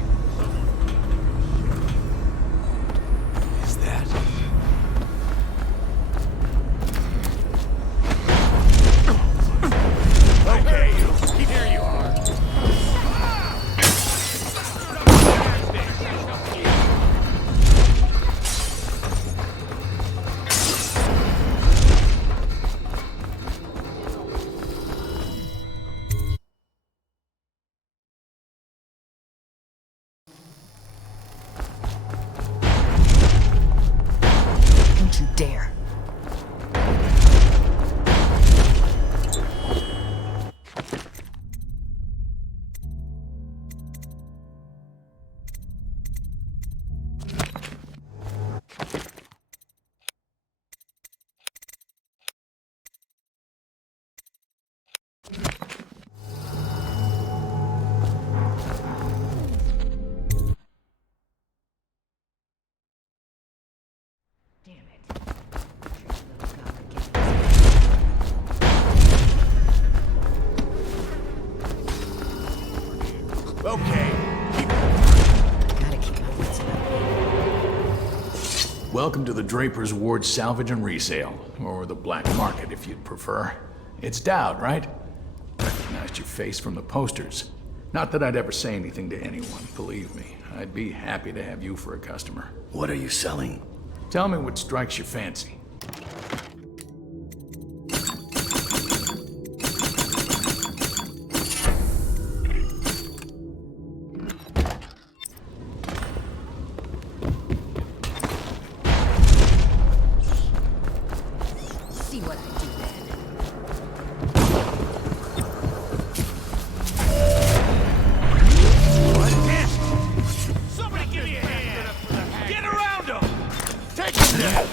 Is that? Okay, you. Here you are. Don't you dare. Okay. Gotta keep my wits about me. Welcome to the Draper's Ward Salvage and Resale, or the Black Market if you'd prefer. It's Dowd, right? Recognized your face from the posters. Not that I'd ever say anything to anyone, believe me. I'd be happy to have you for a customer. What are you selling? Tell me what strikes your fancy. See what I do then. Somebody give me a hand. Get around him. Take him down.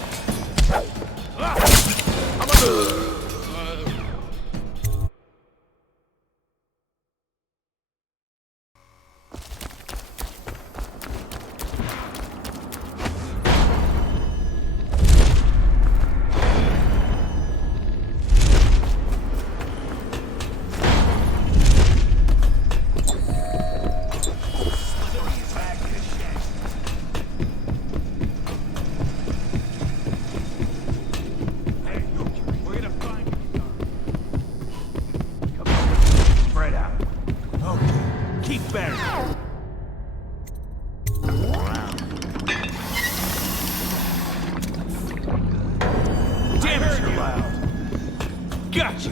Gotcha!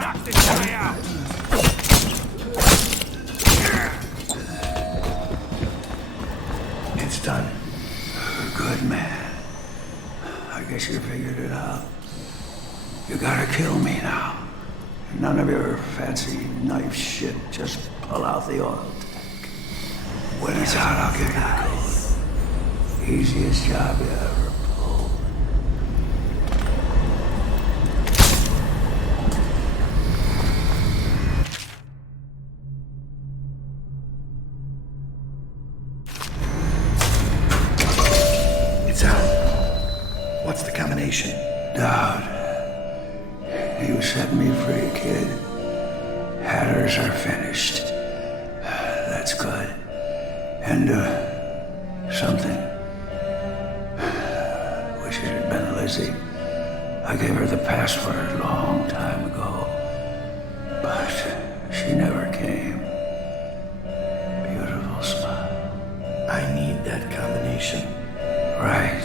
Knock this guy out! It's done. Good man. I guess you figured it out. You gotta kill me now. None of your fancy knife shit. Just pull out the oil tank. When it's out, I'll give you the code. Easiest job you ever pulled. It's out. What's the combination? Dowd. You set me free, kid. Hatters are finished. That's good. And, something. Wish it had been Lizzie. I gave her the password a long time ago. But she never came. Beautiful smile. I need that combination. Right.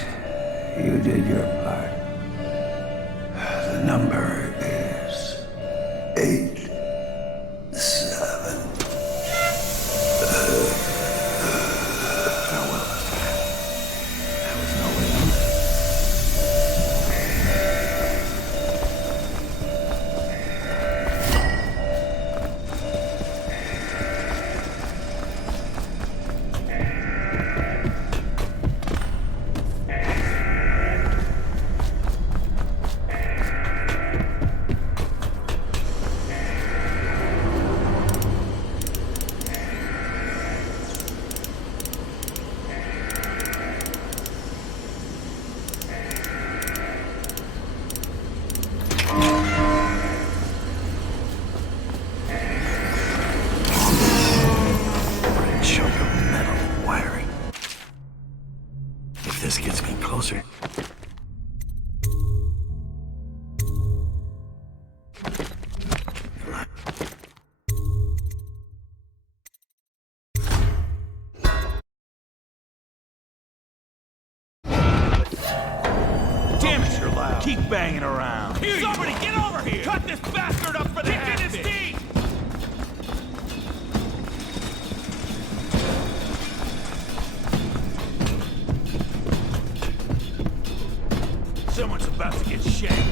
You did your part. The number is 8, 7. Farewell. That was no way. This gets me closer. Damn it! You're loud. Keep banging around. Somebody get over here! Cut this bastard up for the kick in his teeth! Someone's about to get shanked.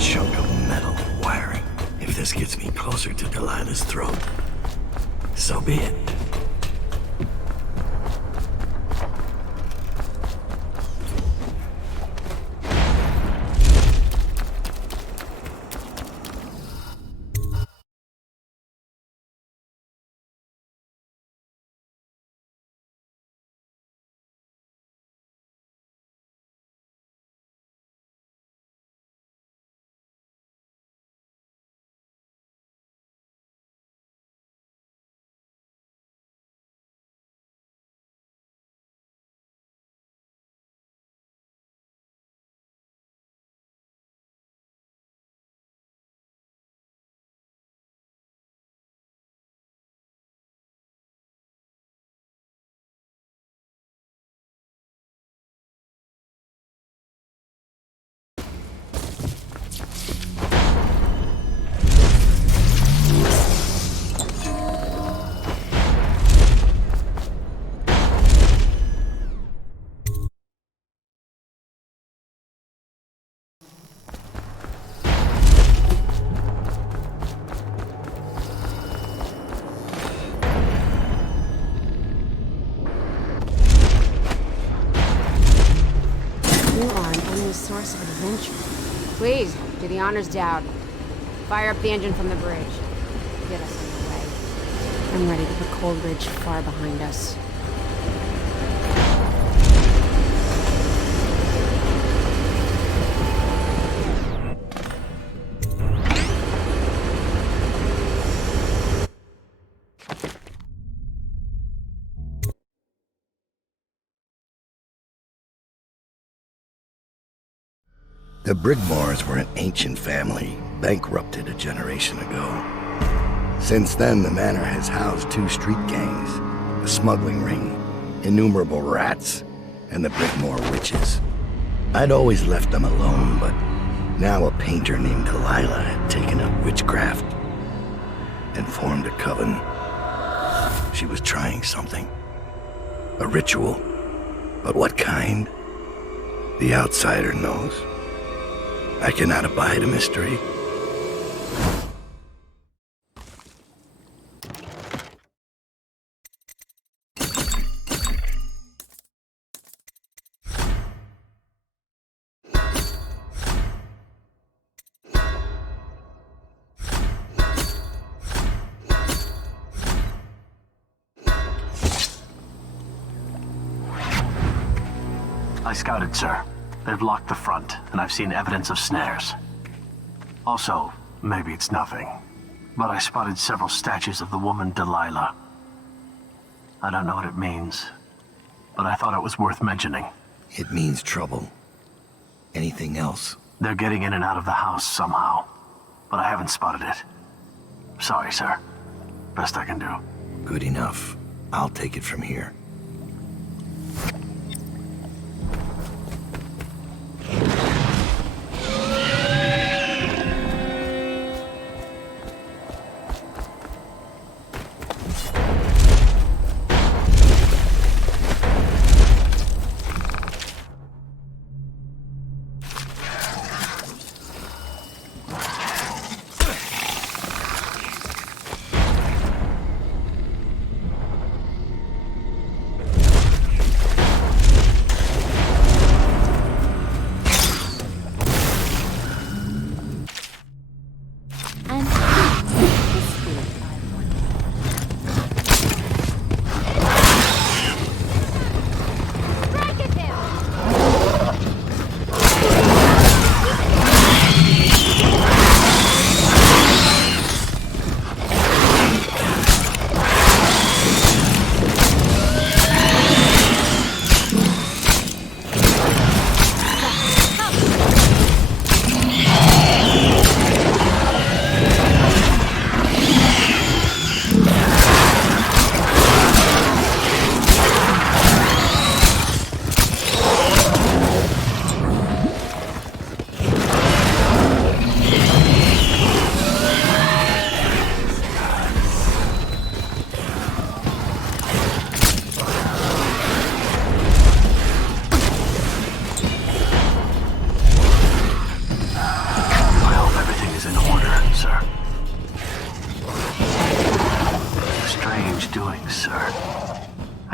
Chunk of metal wiring. If this gets me closer to Delilah's throat, so be it. Source of adventure. Please, do the honors, Dowd. Fire up the engine from the bridge. Get us on the way. I'm ready to put Cold Ridge far behind us. The Brigmores were an ancient family, bankrupted a generation ago. Since then, the manor has housed 2 street gangs, a smuggling ring, innumerable rats, and the Brigmore witches. I'd always left them alone, but now a painter named Delilah had taken up witchcraft and formed a coven. She was trying something. A ritual. But what kind? The outsider knows. I cannot abide a mystery. I scouted, sir. They've locked the front, and I've seen evidence of snares. Also, maybe it's nothing, but I spotted several statues of the woman Delilah. I don't know what it means, but I thought it was worth mentioning. It means trouble. Anything else? They're getting in and out of the house somehow, but I haven't spotted it. Sorry, sir. Best I can do. Good enough. I'll take it from here.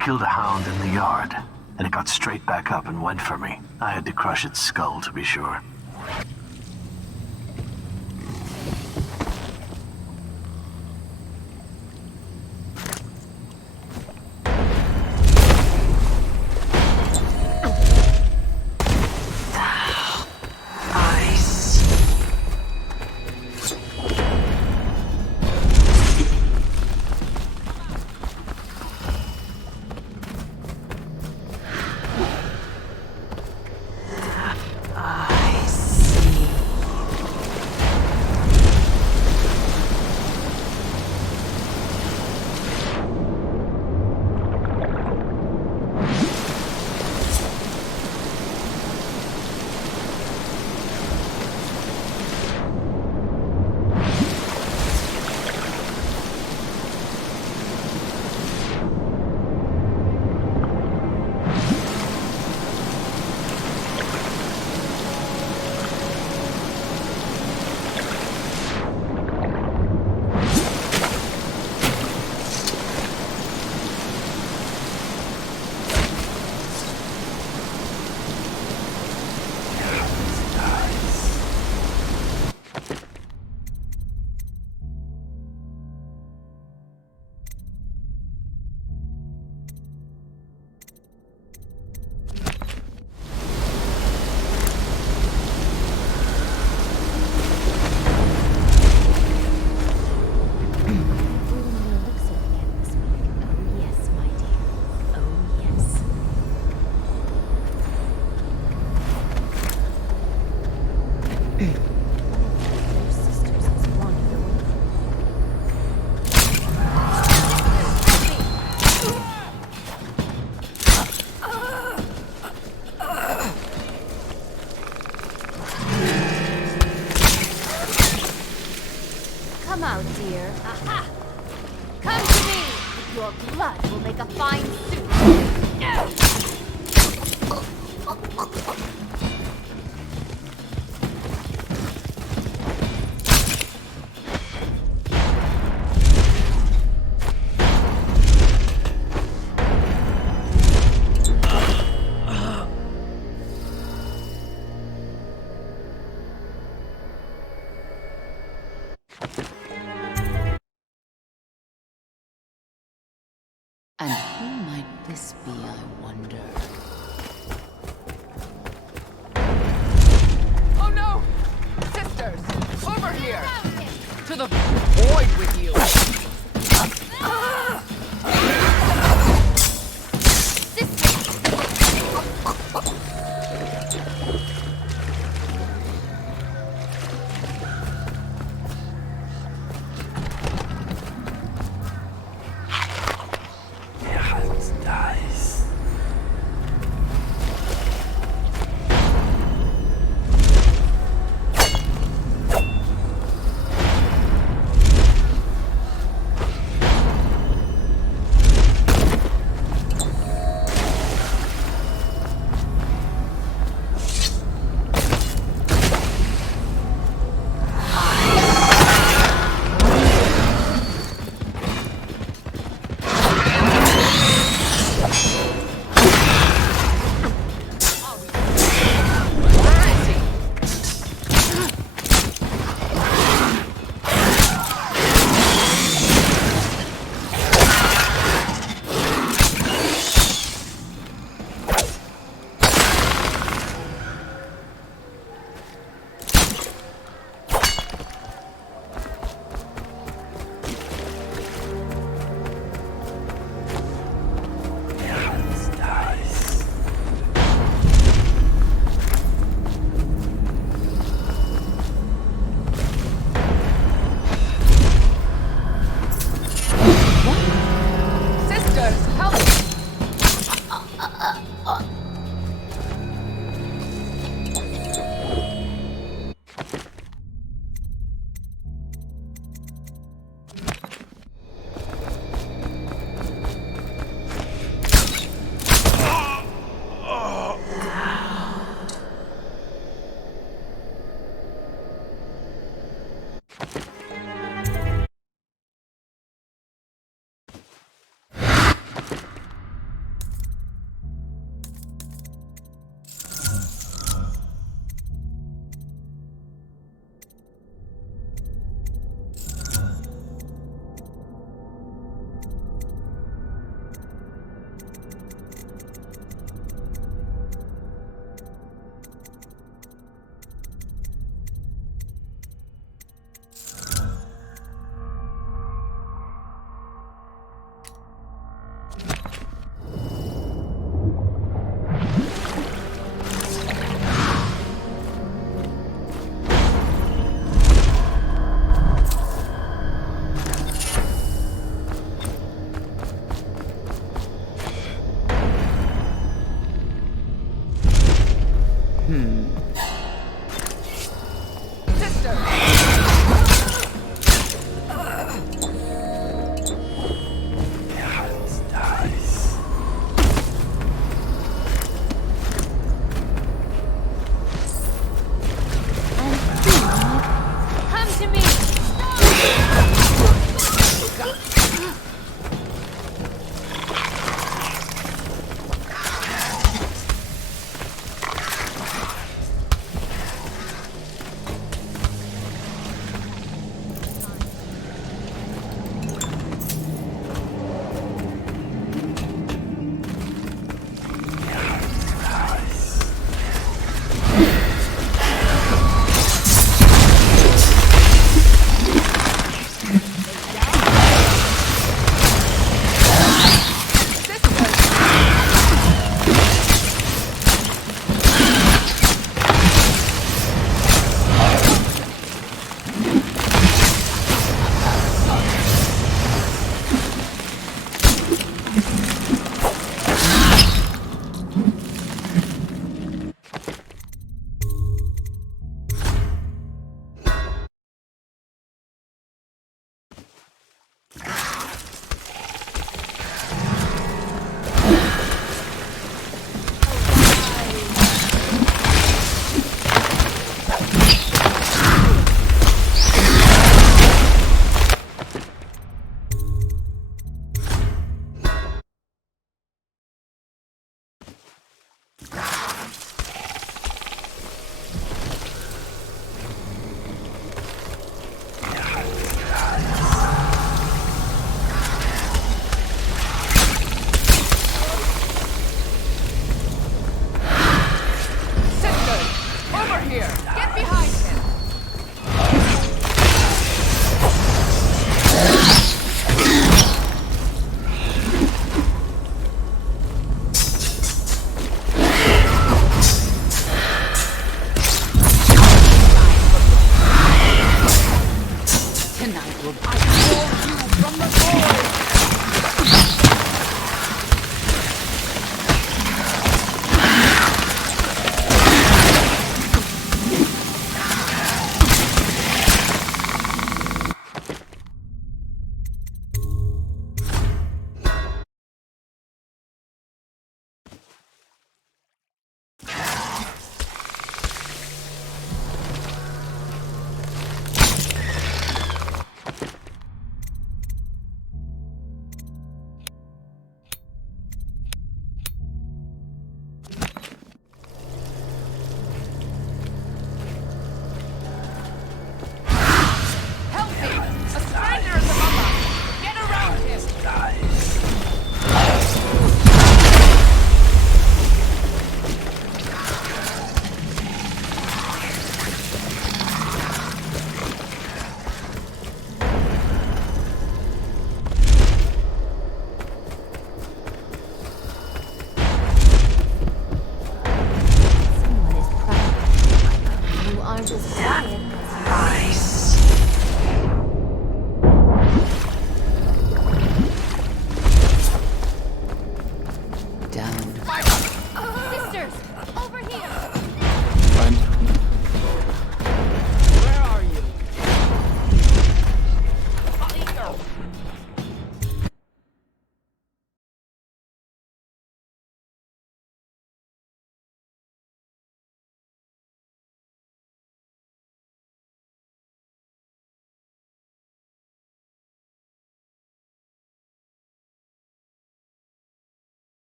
killed a hound in the yard, and it got straight back up and went for me. I had to crush its skull, to be sure. Come out, dear. Aha! Come to me! Your blood will make a fine suit. And who might this be, I wonder? Oh no! Sisters! Over here! To the void with you!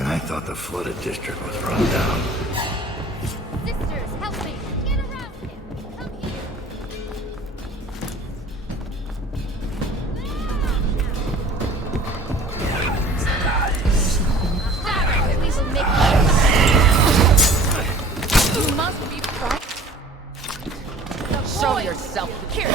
And I thought the flooded district was run down. Sisters, help me! Get around him! Come here! Stop it! We will make you must be frightened. Show yourself. Here!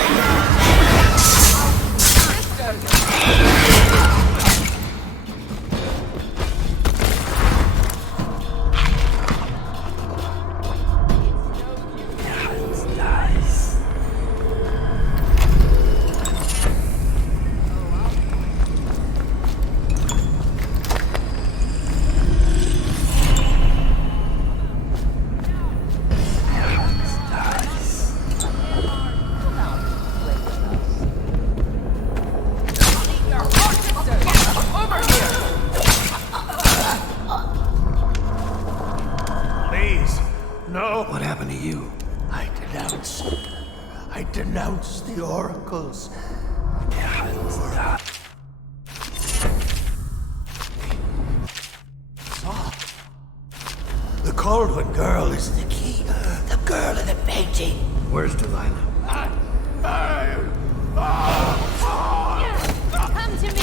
What happened to you? I denounce the oracles. The Caldwell girl is the key. The girl in the painting. Where's Delilah? Come to me!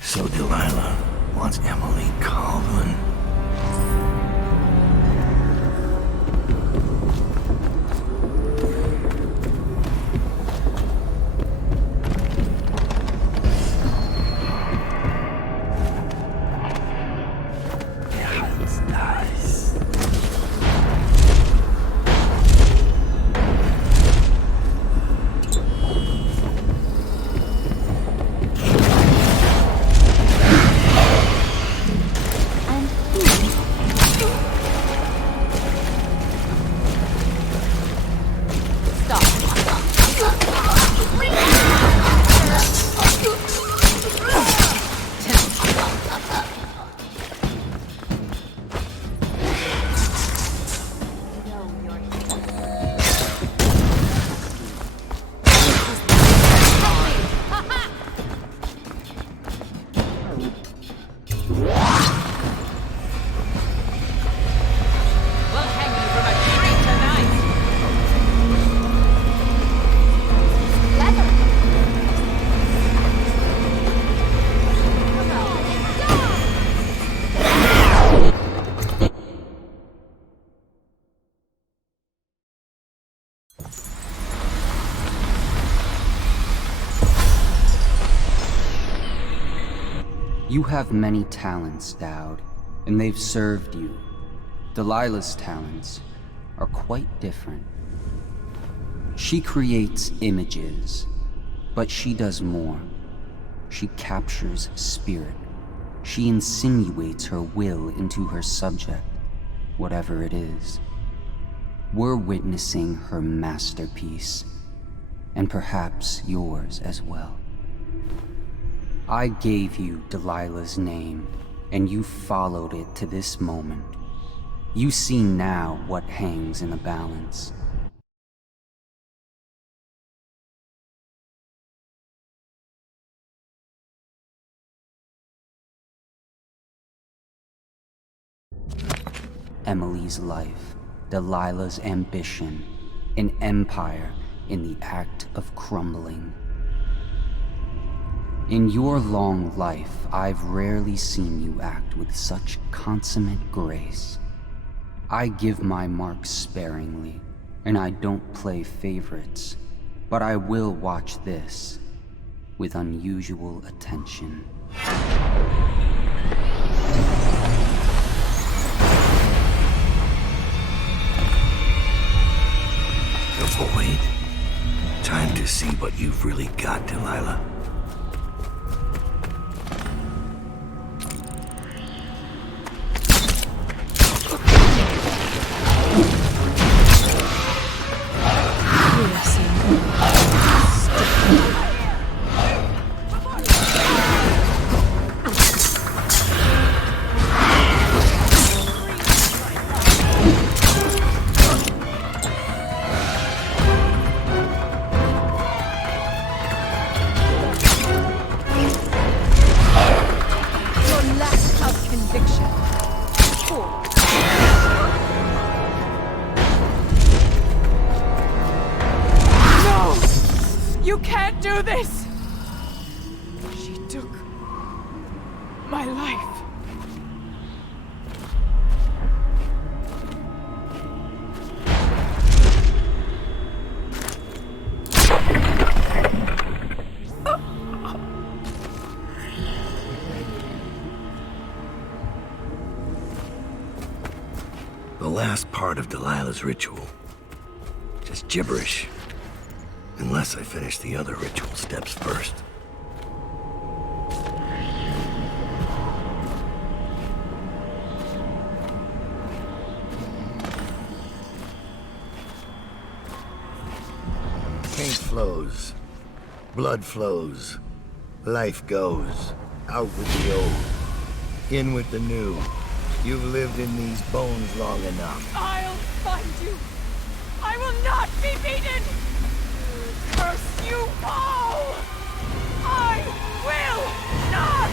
So Delilah wants Emily Caldwell. You have many talents, Dowd, and they've served you. Delilah's talents are quite different. She creates images, but she does more. She captures spirit. She insinuates her will into her subject, whatever it is. We're witnessing her masterpiece, and perhaps yours as well. I gave you Delilah's name, and you followed it to this moment. You see now what hangs in the balance. Emily's life, Delilah's ambition, an empire in the act of crumbling. In your long life, I've rarely seen you act with such consummate grace. I give my marks sparingly, and I don't play favorites, but I will watch this with unusual attention. The void. Time to see what you've really got, Delilah. You can't do this! She took my life. The last part of Delilah's ritual. Just gibberish. Unless I finish the other ritual steps first. Paint flows. Blood flows. Life goes. Out with the old. In with the new. You've lived in these bones long enough. I'll find you. I will not be beaten. Curse you all! I will not!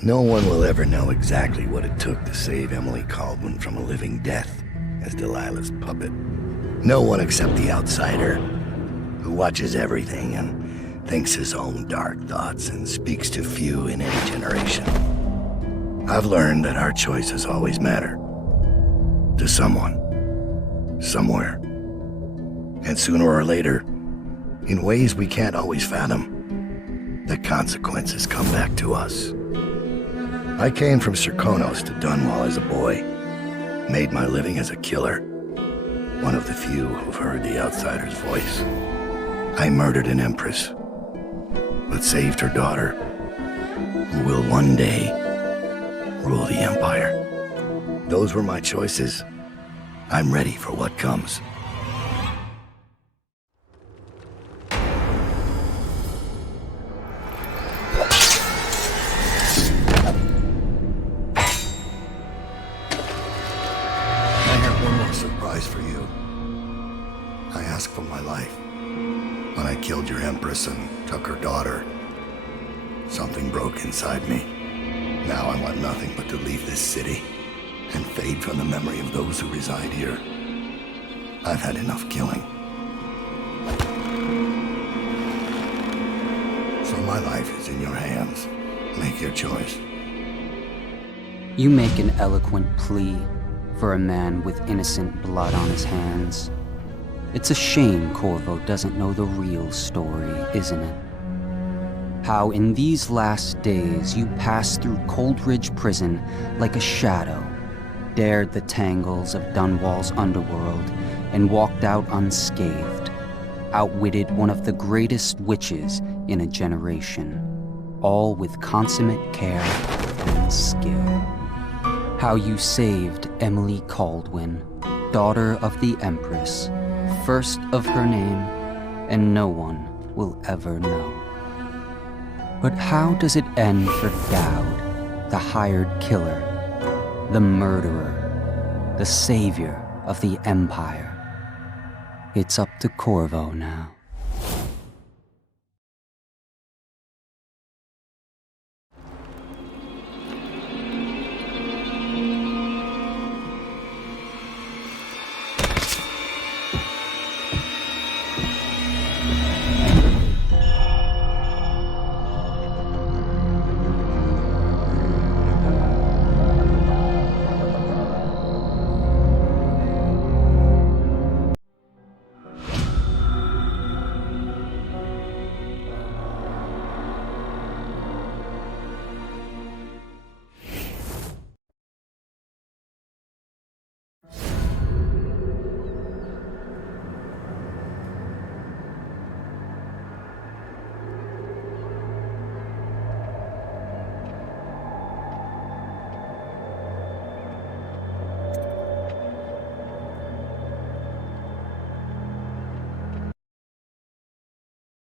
No one will ever know exactly what it took to save Emily Caldwin from a living death as Delilah's puppet. No one except the outsider, who watches everything and thinks his own dark thoughts and speaks to few in any generation. I've learned that our choices always matter. To someone. Somewhere. And sooner or later, in ways we can't always fathom, the consequences come back to us. I came from Serkonos to Dunwall as a boy, made my living as a killer, one of the few who've heard the outsider's voice. I murdered an empress, but saved her daughter, who will one day rule the empire. Those were my choices. I'm ready for what comes. For you. I asked for my life. When I killed your empress and took her daughter, something broke inside me. Now I want nothing but to leave this city and fade from the memory of those who reside here. I've had enough killing. my life is in your hands. Make your choice. You make an eloquent plea for a man with innocent blood on his hands. It's a shame Corvo doesn't know the real story, isn't it? How in these last days you passed through Coldridge Prison like a shadow, dared the tangles of Dunwall's underworld, and walked out unscathed, outwitted one of the greatest witches in a generation, all with consummate care and skill. How you saved Emily Caldwin, daughter of the Empress, first of her name, and no one will ever know. But how does it end for Dowd, the hired killer, the murderer, the savior of the Empire? It's up to Corvo now.